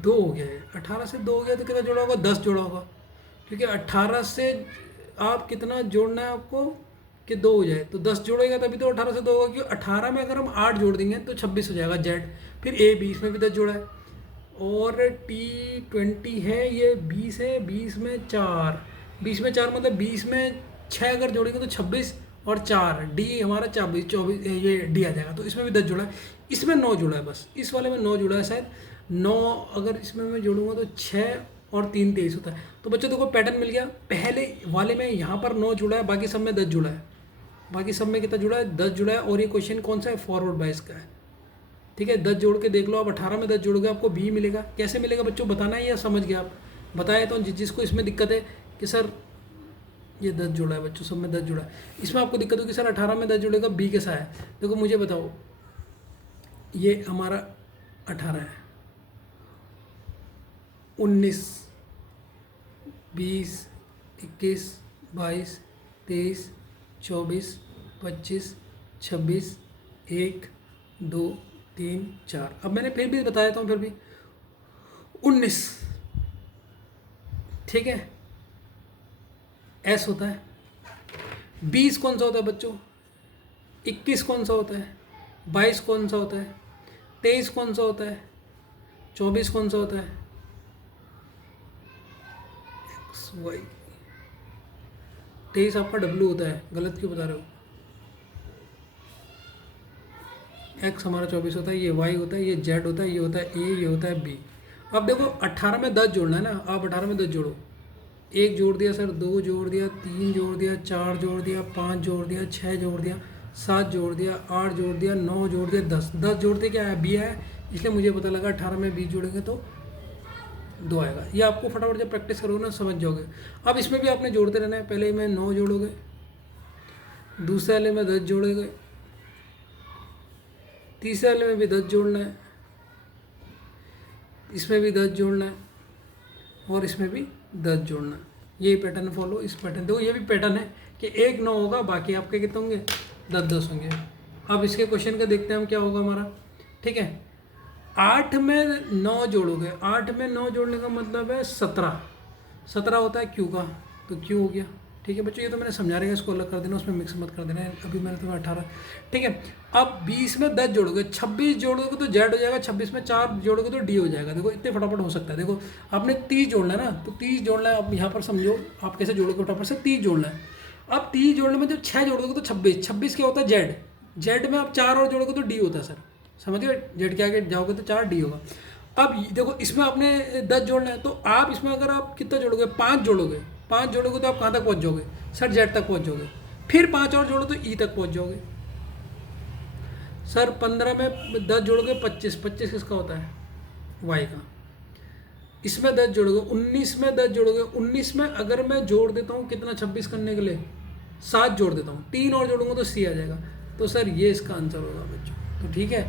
2 हो गया है, 18 से 2 हो गया तो कितना जोड़ा होगा? 10 जोड़ा होगा, क्योंकि 18 से आप कितना जोड़ना है आपको कि 2 हो जाए, तो 10 जोड़ेगा तभी तो 18 से 2 होगा। क्योंकि 18 में अगर हम 8 जोड़ देंगे तो 26 हो जाएगा जेड। फिर ए 20 में भी 10 जोड़ा है, और T20 है, ये 20 है, 20 में 4, 20 में 4 मतलब 20 में 6 अगर जोड़ेंगे तो 26, और 4 डी हमारा 24, 24 ये डी आ जाएगा। तो इसमें भी 10 जुड़ा है, इसमें 9 जुड़ा है, बस इस वाले में 9 जुड़ा है शायद। 9 अगर इसमें मैं जोड़ूंगा तो 6 और 3 23 होता है। तो बच्चों देखो पैटर्न मिल गया। पहले वाले में यहाँ पर 9 जुड़ा है, बाकी सब में 10 जुड़ा है। बाकी सब में कितना जुड़ा है? 10 जुड़ा है। और ये क्वेश्चन कौन सा है? फॉरवर्ड बाइस का है, ठीक है। 10 जोड़ के देख लो आप, 18 में 10 जोड़ोगे आपको बी मिलेगा। कैसे मिलेगा बच्चों बताना है या समझ गया आप? बताए तो जिसको इसमें दिक्कत है कि सर ये 10 जोड़ा है बच्चों, सब में 10 जोड़ा है, इसमें आपको दिक्कत होगी सर 18 में 10 जोड़ेगा बी कैसा है? देखो मुझे बताओ, ये हमारा 18 है, 19, 20, 21, 22, 23, 24, 25, 26, 1, 2, 3, 4। अब मैंने फिर भी बताया था, फिर भी 19, ठीक है, एस होता है। 20 कौन सा होता है बच्चों? 21 कौन सा होता है? 22 कौन सा होता है? 23 कौन सा होता है? 24 कौन सा होता है? X Y. 23 आपका डब्ल्यू होता है, गलत क्यों बता रहे हो? एक्स हमारा 24 होता है, ये वाई होता है, ये जेड होता है, ये होता है ए, ये होता है बी। अब देखो 18 में 10 जोड़ना है ना, आप 18 में 10 जोड़ो। 1 जोड़ दिया सर, 2 जोड़ दिया, 3 जोड़ दिया, 4 जोड़ दिया, 5 जोड़ दिया, 6 जोड़ दिया, 7 जोड़ दिया, 8 जोड़ दिया, 9 जोड़ दिया, 10 जोड़ते क्या है? बी है। इसलिए मुझे पता लगा 18 में 20 जोड़ेंगे तो 2 आएगा। ये आपको फटाफट जब प्रैक्टिस करोगे ना समझ जाओगे। अब इसमें भी आपने जोड़ते रहना है। पहले में 9 जोड़ोगे, दूसरे वाले में 10 जोड़ोगे, तीसरे वाले में भी 10 जोड़ना है, इसमें भी 10 जोड़ना है, और इसमें भी 10 जोड़ना है। ये पैटर्न फॉलो, इस पैटर्न देखो, ये भी पैटर्न है कि 1 9 होगा, बाकी आपके कितने होंगे? 10 होंगे। अब इसके क्वेश्चन का देखते हैं हम क्या होगा हमारा, ठीक है। 8 में 9 जोड़ोगे, 8 में 9 जोड़ने का मतलब है 17, 17 होता है क्यू का, तो क्यू हो गया, ठीक है बच्चों। ये तो मैंने समझा रहा है, इसको अलग कर देना, उसमें मिक्स मत कर देना। अभी मैंने तुम्हें 18, ठीक है। अब 20 में 10 जोड़ोगे, 26 जोड़ोगे तो जेड हो जाएगा, 26 में 4 जोड़ोगे तो डी हो जाएगा। देखो इतने फटाफट हो सकता है। देखो आपने 30 जोड़ना है ना, तो 30 जोड़ना है। अब यहाँ पर समझो आप कैसे जोड़ोगे, फटाफट से 30 जोड़ना है। अब 30 जोड़ने में जब 6 जोड़ोगे तो 26, 26 क्या होता है? जेड। जेड में आप 4 और जोड़ोगे तो डी होता है सर, समझ गए? जेड के आगे जाओगे तो 4 डी होगा। अब देखो इसमें आपने 10 जोड़ना है, तो आप इसमें अगर आप कितना जोड़ोगे? 5 जोड़ोगे, 5 जोड़ोगे तो आप कहाँ तक पहुँच जाओगे सर? जेड तक पहुँच जाओगे। फिर 5 और जोड़ो तो ई तक पहुँच जाओगे सर। 15 में 10 जोड़ोगे 25, 25 किसका होता है? वाई का। इसमें 10 जोड़ोगे, 19 में 10 जोड़ोगे, 19 में अगर मैं जोड़ देता हूँ कितना 26 करने के लिए? 7 जोड़ देता हूँ, 3 और जोड़ूंगा तो सी आ जाएगा। तो सर ये इसका आंसर होगा बच्चों। तो ठीक है,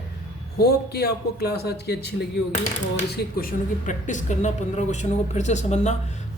होप कि आपको क्लास आज की अच्छी लगी होगी, और इसके क्वेश्चनों की प्रैक्टिस करना, 15 क्वेश्चनों को फिर से समझना,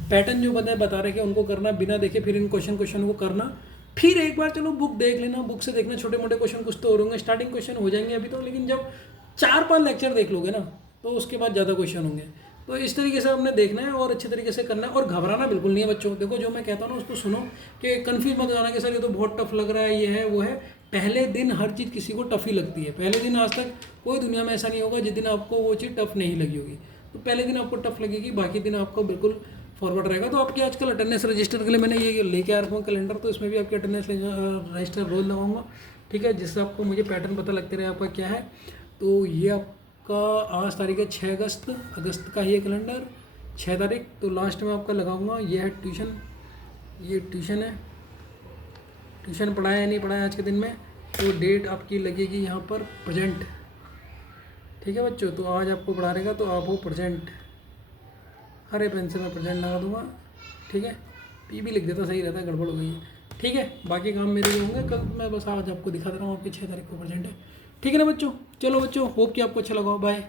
पैटर्न जो बता रहे कि उनको करना, बिना देखे फिर इन क्वेश्चनों को करना। फिर एक बार चलो बुक देख लेना, बुक से देखना, छोटे मोटे क्वेश्चन कुछ तो हो होंगे, स्टार्टिंग क्वेश्चन हो जाएंगे अभी तो, लेकिन जब 4-5 लेक्चर देख लोगे ना तो उसके बाद ज़्यादा क्वेश्चन होंगे। तो इस तरीके से आपने देखना है और अच्छे तरीके से करना है और घबराना बिल्कुल नहीं है बच्चों। देखो जो मैं कहता हूँ ना उसको सुनो, कि कन्फ्यूज मत हो जाना कि सर ये तो बहुत टफ लग रहा है, ये है वो है। पहले दिन हर चीज़ किसी को टफ ही लगती है, पहले दिन आज तक कोई दुनिया में ऐसा नहीं होगा जिस दिन आपको वो चीज़ टफ नहीं लगी होगी। तो पहले दिन आपको टफ लगेगी, बाकी दिन आपको बिल्कुल फॉरवर्ड रहेगा। तो आपकी आजकल अटेंडेंस रजिस्टर के लिए मैंने ये लेके आ रखा हूँ कैलेंडर, तो इसमें भी आपकी अटेंडेंस रजिस्टर रोज लगाऊंगा, ठीक है, जिससे आपको मुझे पैटर्न पता लगते रहे आपका क्या है। तो ये आपका आज तारीख है 6 अगस्त का ही है कैलेंडर, 6 तारीख। तो लास्ट में आपका लगाऊंगा, ये है ट्यूशन, ये ट्यूशन है, ट्यूशन पढ़ाया या नहीं पढ़ाया आज के दिन में। तो डेट आपकी लगेगी यहाँ पर प्रेजेंट, ठीक है बच्चों। तो आज आपको पढ़ा रहेगा तो आप हो प्रेजेंट, हरे पेन से मैं प्रेजेंट लगा दूंगा, ठीक है। पी भी लिख देता सही रहता है, गड़बड़ हो गई है, ठीक है। बाकी काम मेरे जो होंगे कल, मैं बस आज आपको दिखा दे रहा हूँ आपकी 6 तारीख को प्रेजेंट है, ठीक है ना बच्चों। चलो बच्चों, होप कि आपको अच्छा लगा, बाय।